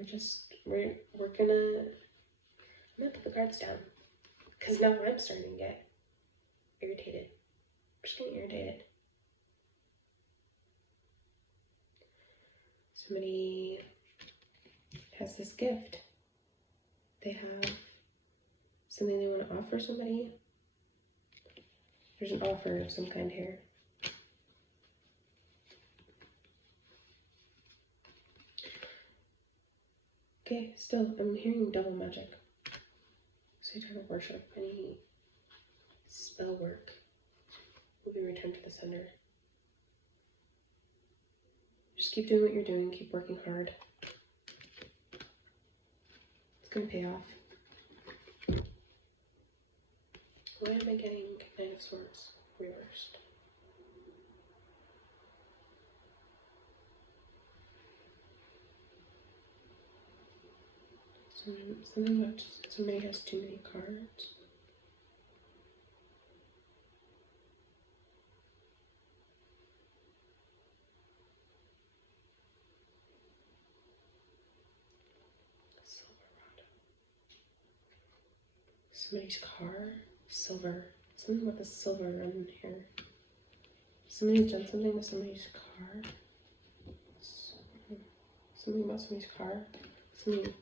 we're gonna, I'm gonna put the cards down. Because now I'm starting to get irritated. I'm just getting irritated. Somebody has this gift. They have something they want to offer somebody. There's an offer of some kind here. Okay, still, I'm hearing double magic. So type of worship, any spell work will be returned to the sender. Just keep doing what you're doing, keep working hard. It's gonna pay off. Why am I getting Knight of Swords reversed? Something about somebody has too many cards. Somebody's car, silver. Something about the silver around here. Somebody's done something with somebody's car. Something about somebody's car. Somebody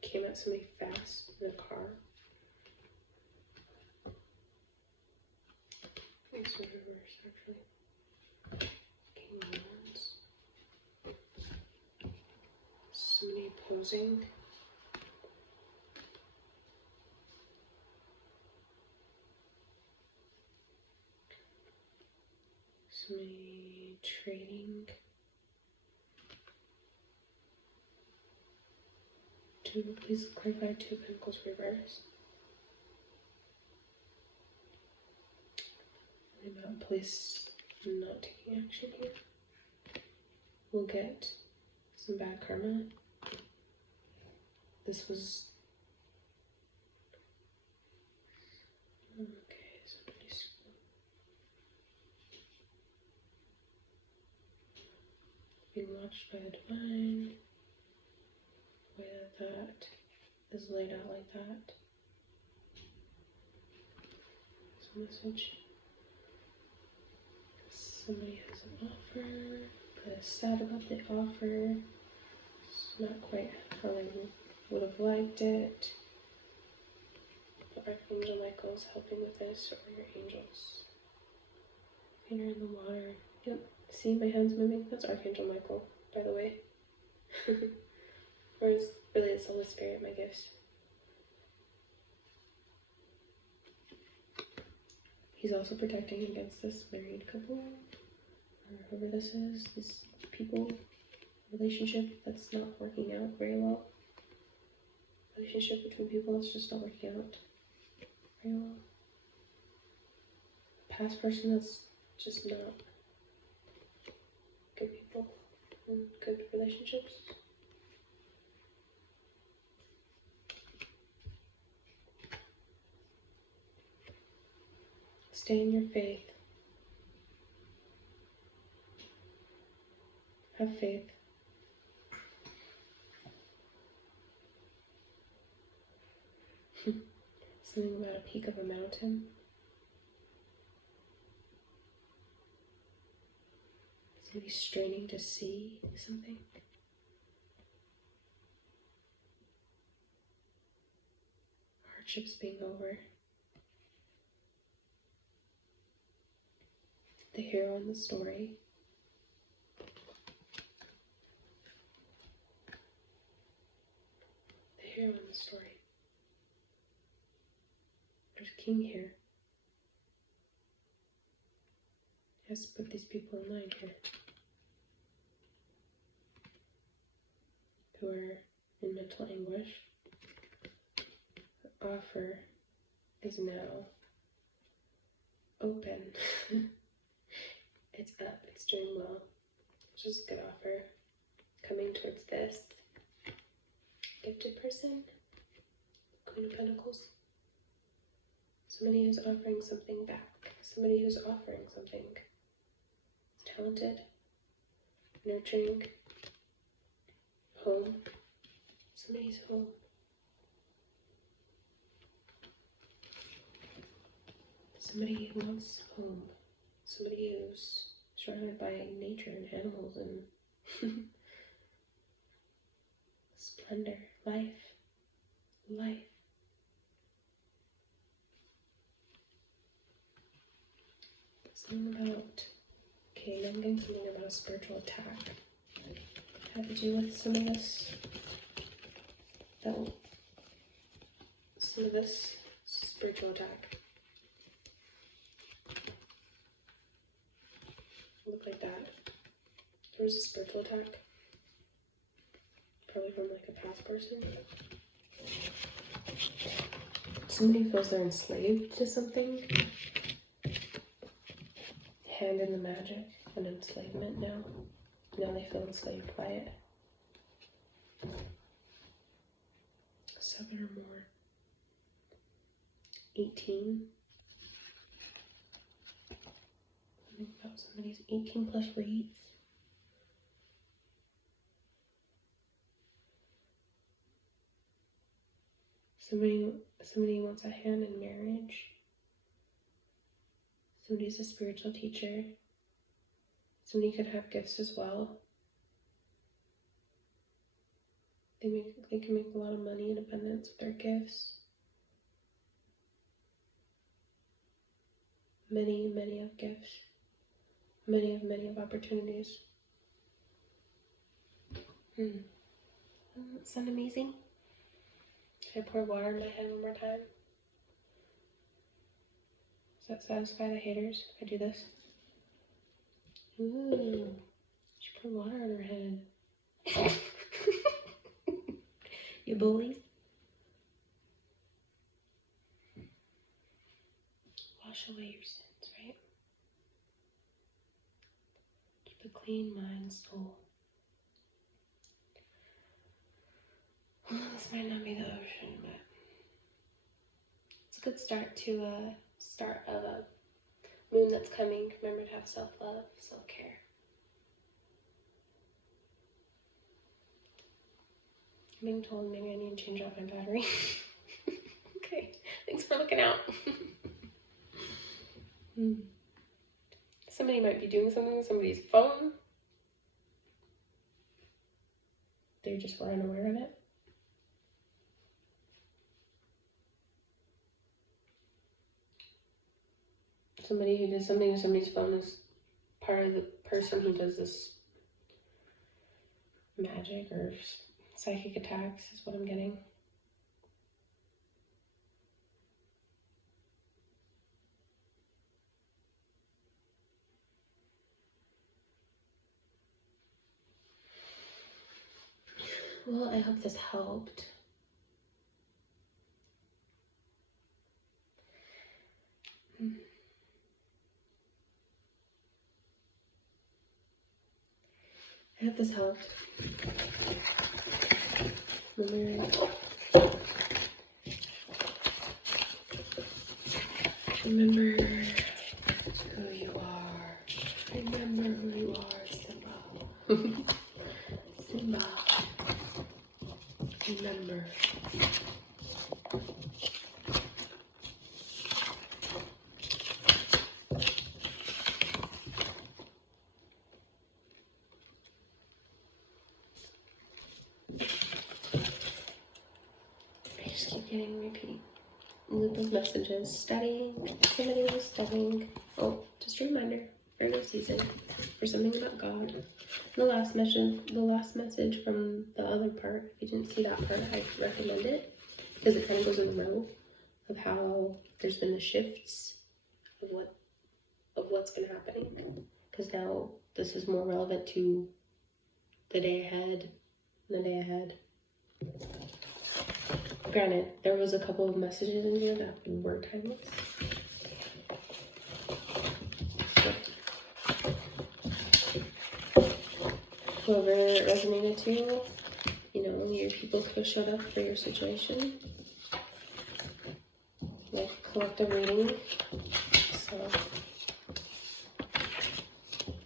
came at somebody fast in a car. I think it's reverse, actually. King of Wands. Somebody posing. Somebody trading. Please clarify 2 Pentacles reverse. About police not taking action here. We'll get some bad karma. This was okay. Somebody's being watched by the divine. The way that is laid out like that. So message. Somebody has an offer, but is sad about the offer. It's not quite how they would have liked it. But Archangel Michael is helping with this, or your angels. Finger in the water. Yep. See my hands moving? That's Archangel Michael, by the way. Or is really the Holy Spirit, my gifts. He's also protecting against this married couple, or whoever this is, this people, relationship that's not working out very well. Relationship between people that's just not working out very well. Past person that's just not good people and good relationships. Stay in your faith. Have faith. Something about a peak of a mountain. Somebody straining to see something. Hardships being over. The hero in the story. The hero in the story. There's a king here. He has to put these people in line here. Who are in mental anguish. The offer is now open. It's up, it's doing well. It's just a good offer. Coming towards this gifted person. Queen of Pentacles. Somebody who's offering something back. Somebody who's offering something. Talented. Nurturing. Home. Somebody's home. Somebody who wants home. Somebody who's surrounded by nature and animals and splendor, life. Something about, okay, now I'm getting something about a spiritual attack. Had to do with some of this, spiritual attack. Look like that. There was a spiritual attack. Probably from like a past person. Somebody feels they're enslaved to something. Hand in the magic and enslavement now. Now they feel enslaved by it. 7 or more. 18. Something about somebody's 18 plus reads. Somebody wants a hand in marriage. Somebody's a spiritual teacher. Somebody could have gifts as well. They can make a lot of money in abundance with their gifts. Many of gifts. Many of opportunities. Doesn't that sound amazing? Should I pour water in my head one more time? Does that satisfy the haters if I do this? Ooh. She put water on her head. You bullies? Wash away your sins, right? Keep a clean mind, soul. Well, this might not be the ocean, but it's a good start to a start of a moon that's coming. Remember to have self-love, self-care. I'm being told maybe I need to change out my battery. Okay, thanks for looking out. Somebody might be doing something with somebody's phone. They just were unaware of it. Somebody who did something with somebody's phone is part of the person who does this magic or psychic attacks, is what I'm getting. Well, I hope this helped. I hope this helped. Remember who you are. Remember who you are, Simba. Simba. Remember. I just keep getting repeat loop of messages. Studying. Somebody was studying. Oh, just a reminder. Virgo season. For something about God. The last message from the other part. If you didn't see that part, I recommend it because it kind of goes in a row of how there's been the shifts of what's been happening. Because now this is more relevant to the day ahead. Granted, there was a couple of messages in here that were timeless. Whoever it resonated to, you know, your people could have showed up for your situation. Like collective reading. So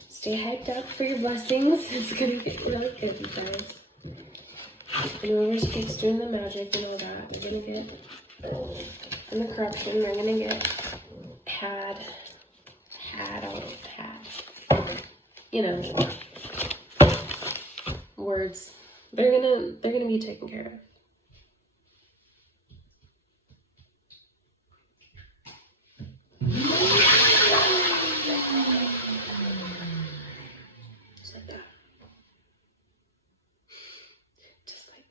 stay hyped up for your blessings. It's gonna get really good, you guys. And whoever keeps doing the magic and all that, they're gonna get, and the corruption, they're gonna get had, you know, words. They're gonna be taken care of. Just like that. Just like that.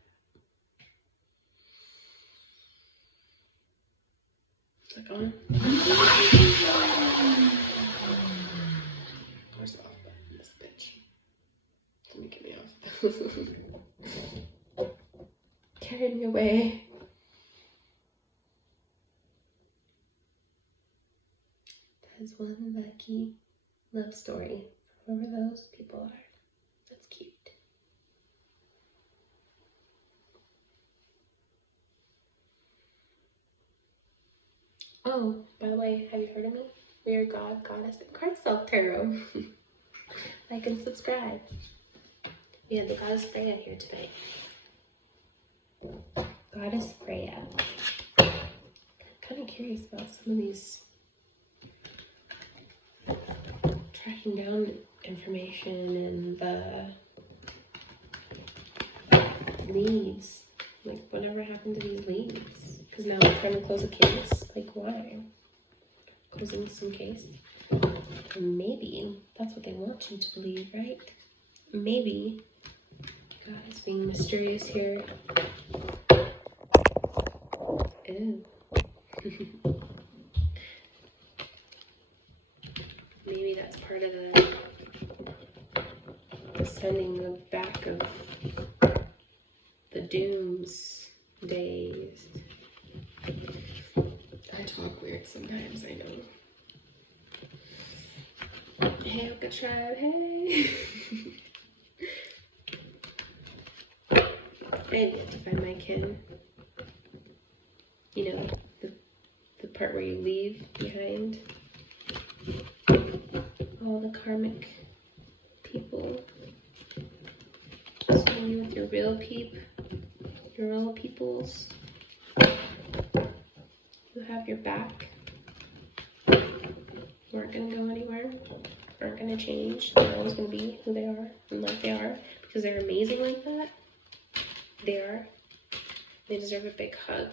Is that going? Where's the off button? This bitch. Let me get me off. Carried me away. That is one lucky love story. Whoever those people are. That's cute. Oh, by the way, have you heard of me? We are God, Goddess, and Christ Self Tarot. Like and subscribe. We have the Goddess Freya here today. Goddess Freya. Kind of curious about some of these tracking down information and the leads. Like, whatever happened to these leads? Because now they're trying to close a case. Like, why? Closing some case? And maybe that's what they want you to believe, right? Maybe God is being mysterious here. Ew. Maybe that's part of the days. I talk weird sometimes, I know. Heyoka tribe, hey! I identify my kin. You know, the part where you leave behind all the karmic people. So you with your real your real peoples who have your back, who aren't gonna go anywhere, aren't gonna change. They're always gonna be who they are and like they are because they're amazing like that. They are. They deserve a big hug.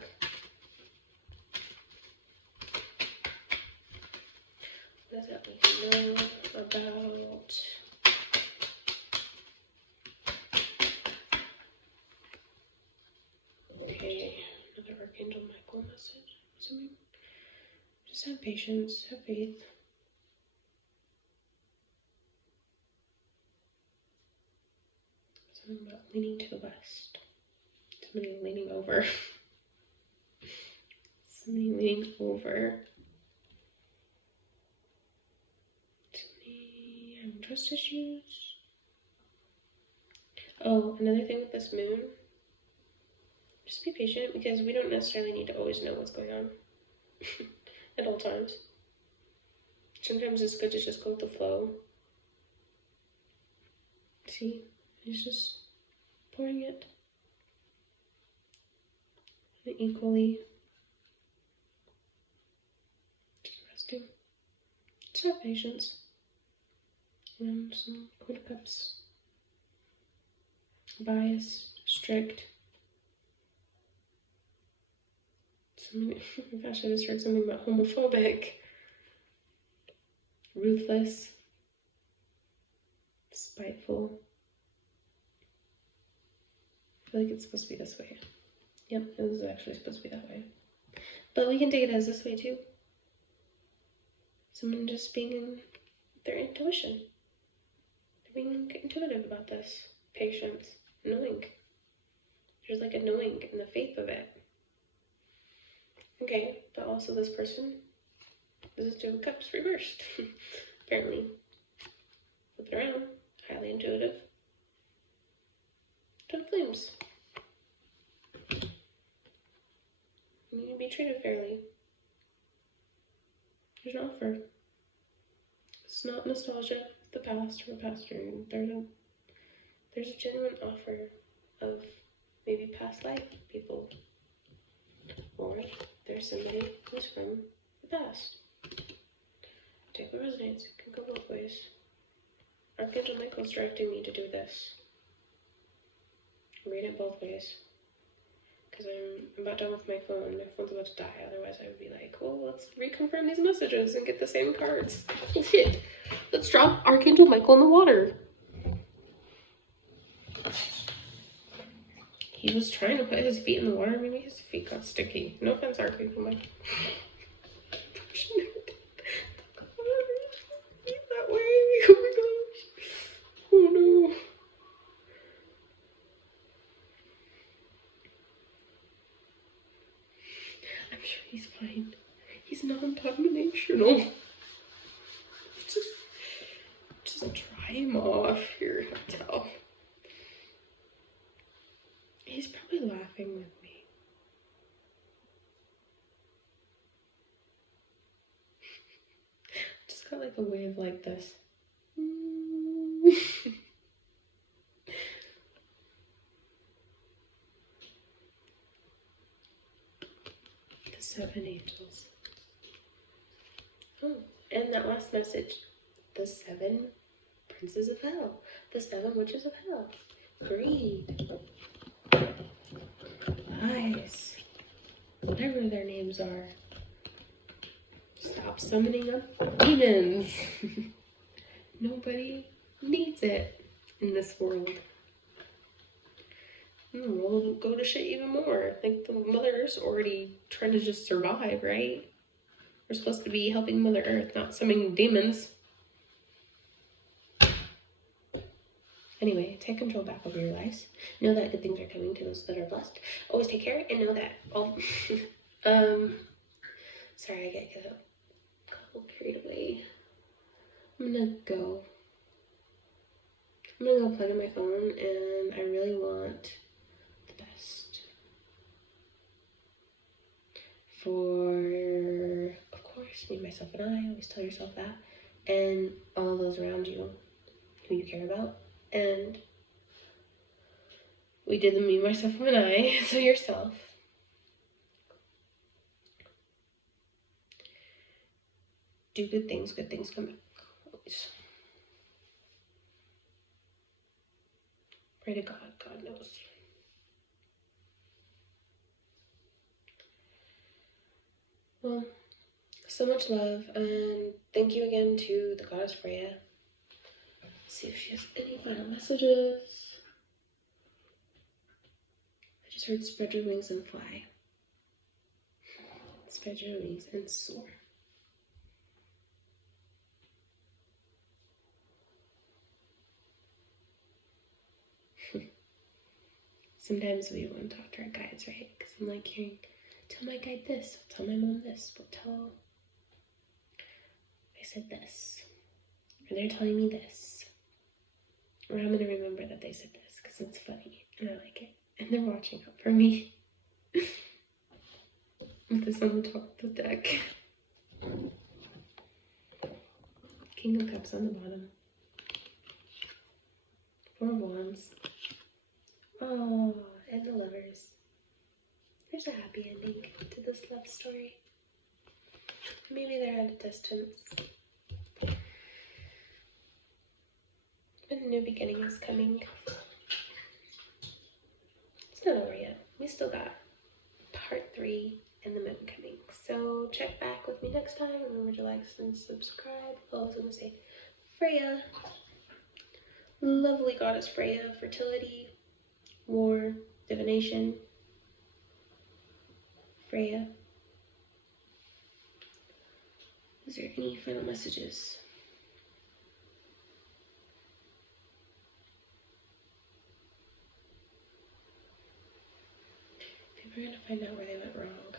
What is that we can know about? Okay, another Archangel Michael message. Something. Just have patience, have faith. Something about leaning to the west. Somebody leaning over. Somebody leaning over. Somebody having trust issues. Oh, another thing with this moon. Just be patient because we don't necessarily need to always know what's going on at all times. Sometimes it's good to just go with the flow. See, he's just pouring it equally. Just resting. Just have patience. And some Queen of Cups. Biased, strict. Gosh, I just heard something about homophobic. Ruthless. Spiteful. I feel like it's supposed to be this way. Yep, it was actually supposed to be that way. But we can take it as this way too. Someone just being in their intuition. They're being intuitive about this. Patience. Knowing. There's like a knowing in the faith of it. Okay, but also this person, this is Two of Cups reversed. Apparently. Flip it around. Highly intuitive. Twin Flames. You need to be treated fairly. There's an offer. It's not nostalgia of the past or a past year. There's a genuine offer of maybe past life people. Or there's somebody who's from the past. Take what resonates. It can go both ways. Archangel Michael's directing me to do this. Read it both ways. Because I'm about done with my phone. My phone's about to die. Otherwise I would be like, well, let's reconfirm these messages and get the same cards. Oh shit. Let's drop Archangel Michael in the water. He was trying to put his feet in the water. Maybe his feet got sticky. No offense, Archangel Michael. That way. Oh my gosh. Oh no. I'm sure he's fine. He's non-dominational. Just dry him off here. Tell. He's probably laughing with me. Just got like a wave like this. The 7 angels. Oh, and that last message. The 7 princes of hell. The 7 witches of hell. Greed. Lies. Whatever their names are. Stop summoning up demons. Nobody needs it in this world. We'll go to shit even more. Like the Mother Earth's already trying to just survive, right? We're supposed to be helping Mother Earth, not summoning demons. Anyway, take control back over your lives. Know that good things are coming to those that are blessed. Always take care and know that all sorry, I get a couple carried away. I'm gonna go plug in my phone, and I really want the best for, of course, me, myself, and I. Always tell yourself that, and all those around you who you care about. And we did the me, myself, and I, so yourself. Do good things come back. Always. Pray to God, God knows. Well, so much love, and thank you again to the goddess Freya. Let's see if she has any final messages. I just heard spread your wings and fly. Spread your wings and soar. Sometimes we want to talk to our guides, right? Because I'm like hearing, tell my guide this, tell my mom this, but tell, I said this, or they're telling me this, or I'm going to remember that they said this because it's funny and I like it, and they're watching out for me. With this on the top of the deck. King of Cups on the bottom. Four of Wands. Oh, and the Lovers. There's a happy ending to this love story. Maybe they're at a distance. But a new beginning is coming. It's not over yet. We still got part 3 and the moon coming. So check back with me next time. Remember to like and subscribe. Oh, I was going to say Freya. Lovely goddess Freya. Fertility. War. Divination. Freya. Is there any final messages? People are going to find out where they went wrong.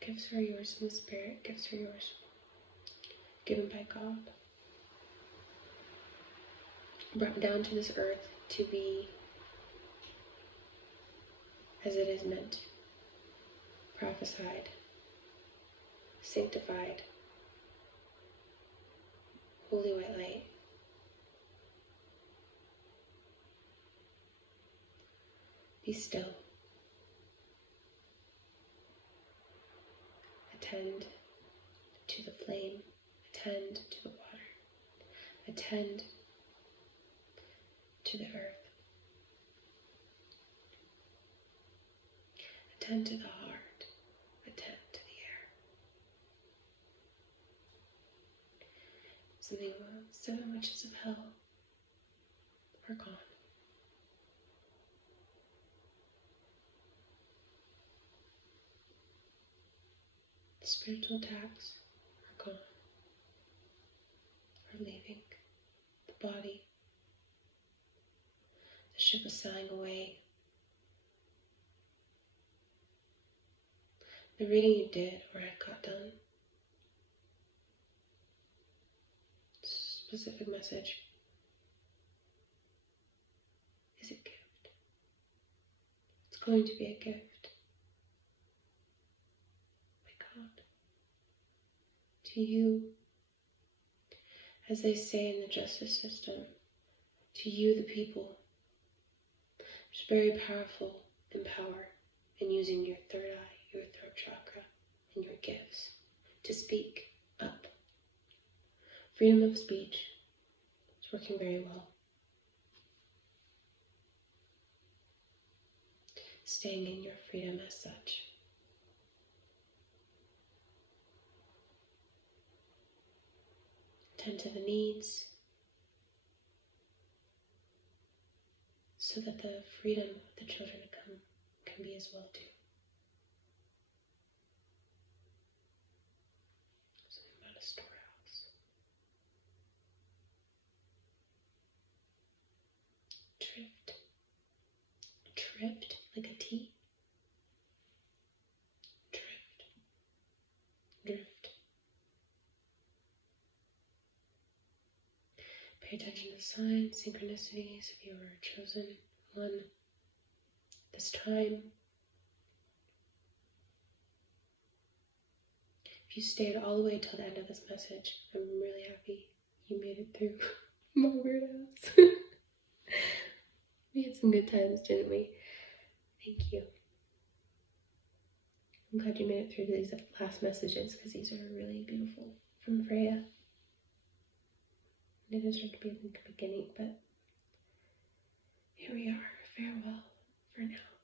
Gifts are yours in the spirit. Gifts are yours. Given by God. Brought down to this earth to be as it is meant. Prophesied. Sanctified. Holy white light. Be still. Attend to the flame. Attend to the water. Attend to the earth. Attend to the heart. Attend to the air. Something about 7 witches of hell are gone. The spiritual attacks are gone. Are leaving the body. The ship is sailing away. The reading you did, or had got done, specific message, is a gift. It's going to be a gift by God to you, as they say in the justice system, to you, the people. It's very powerful in power in using your third eye, your throat chakra, and your gifts to speak up. Freedom of speech is working very well. Staying in your freedom as such. Tend to the needs so that the freedom of the children to come can be as well too. Something about a storehouse. Pay attention to signs, synchronicities, if you are chosen one this time. If you stayed all the way till the end of this message, I'm really happy you made it through my weird ass. We had some good times, didn't we? Thank you. I'm glad you made it through these last messages, because these are really beautiful from Freya. They deserve to be in the beginning, but here we are. Farewell for now.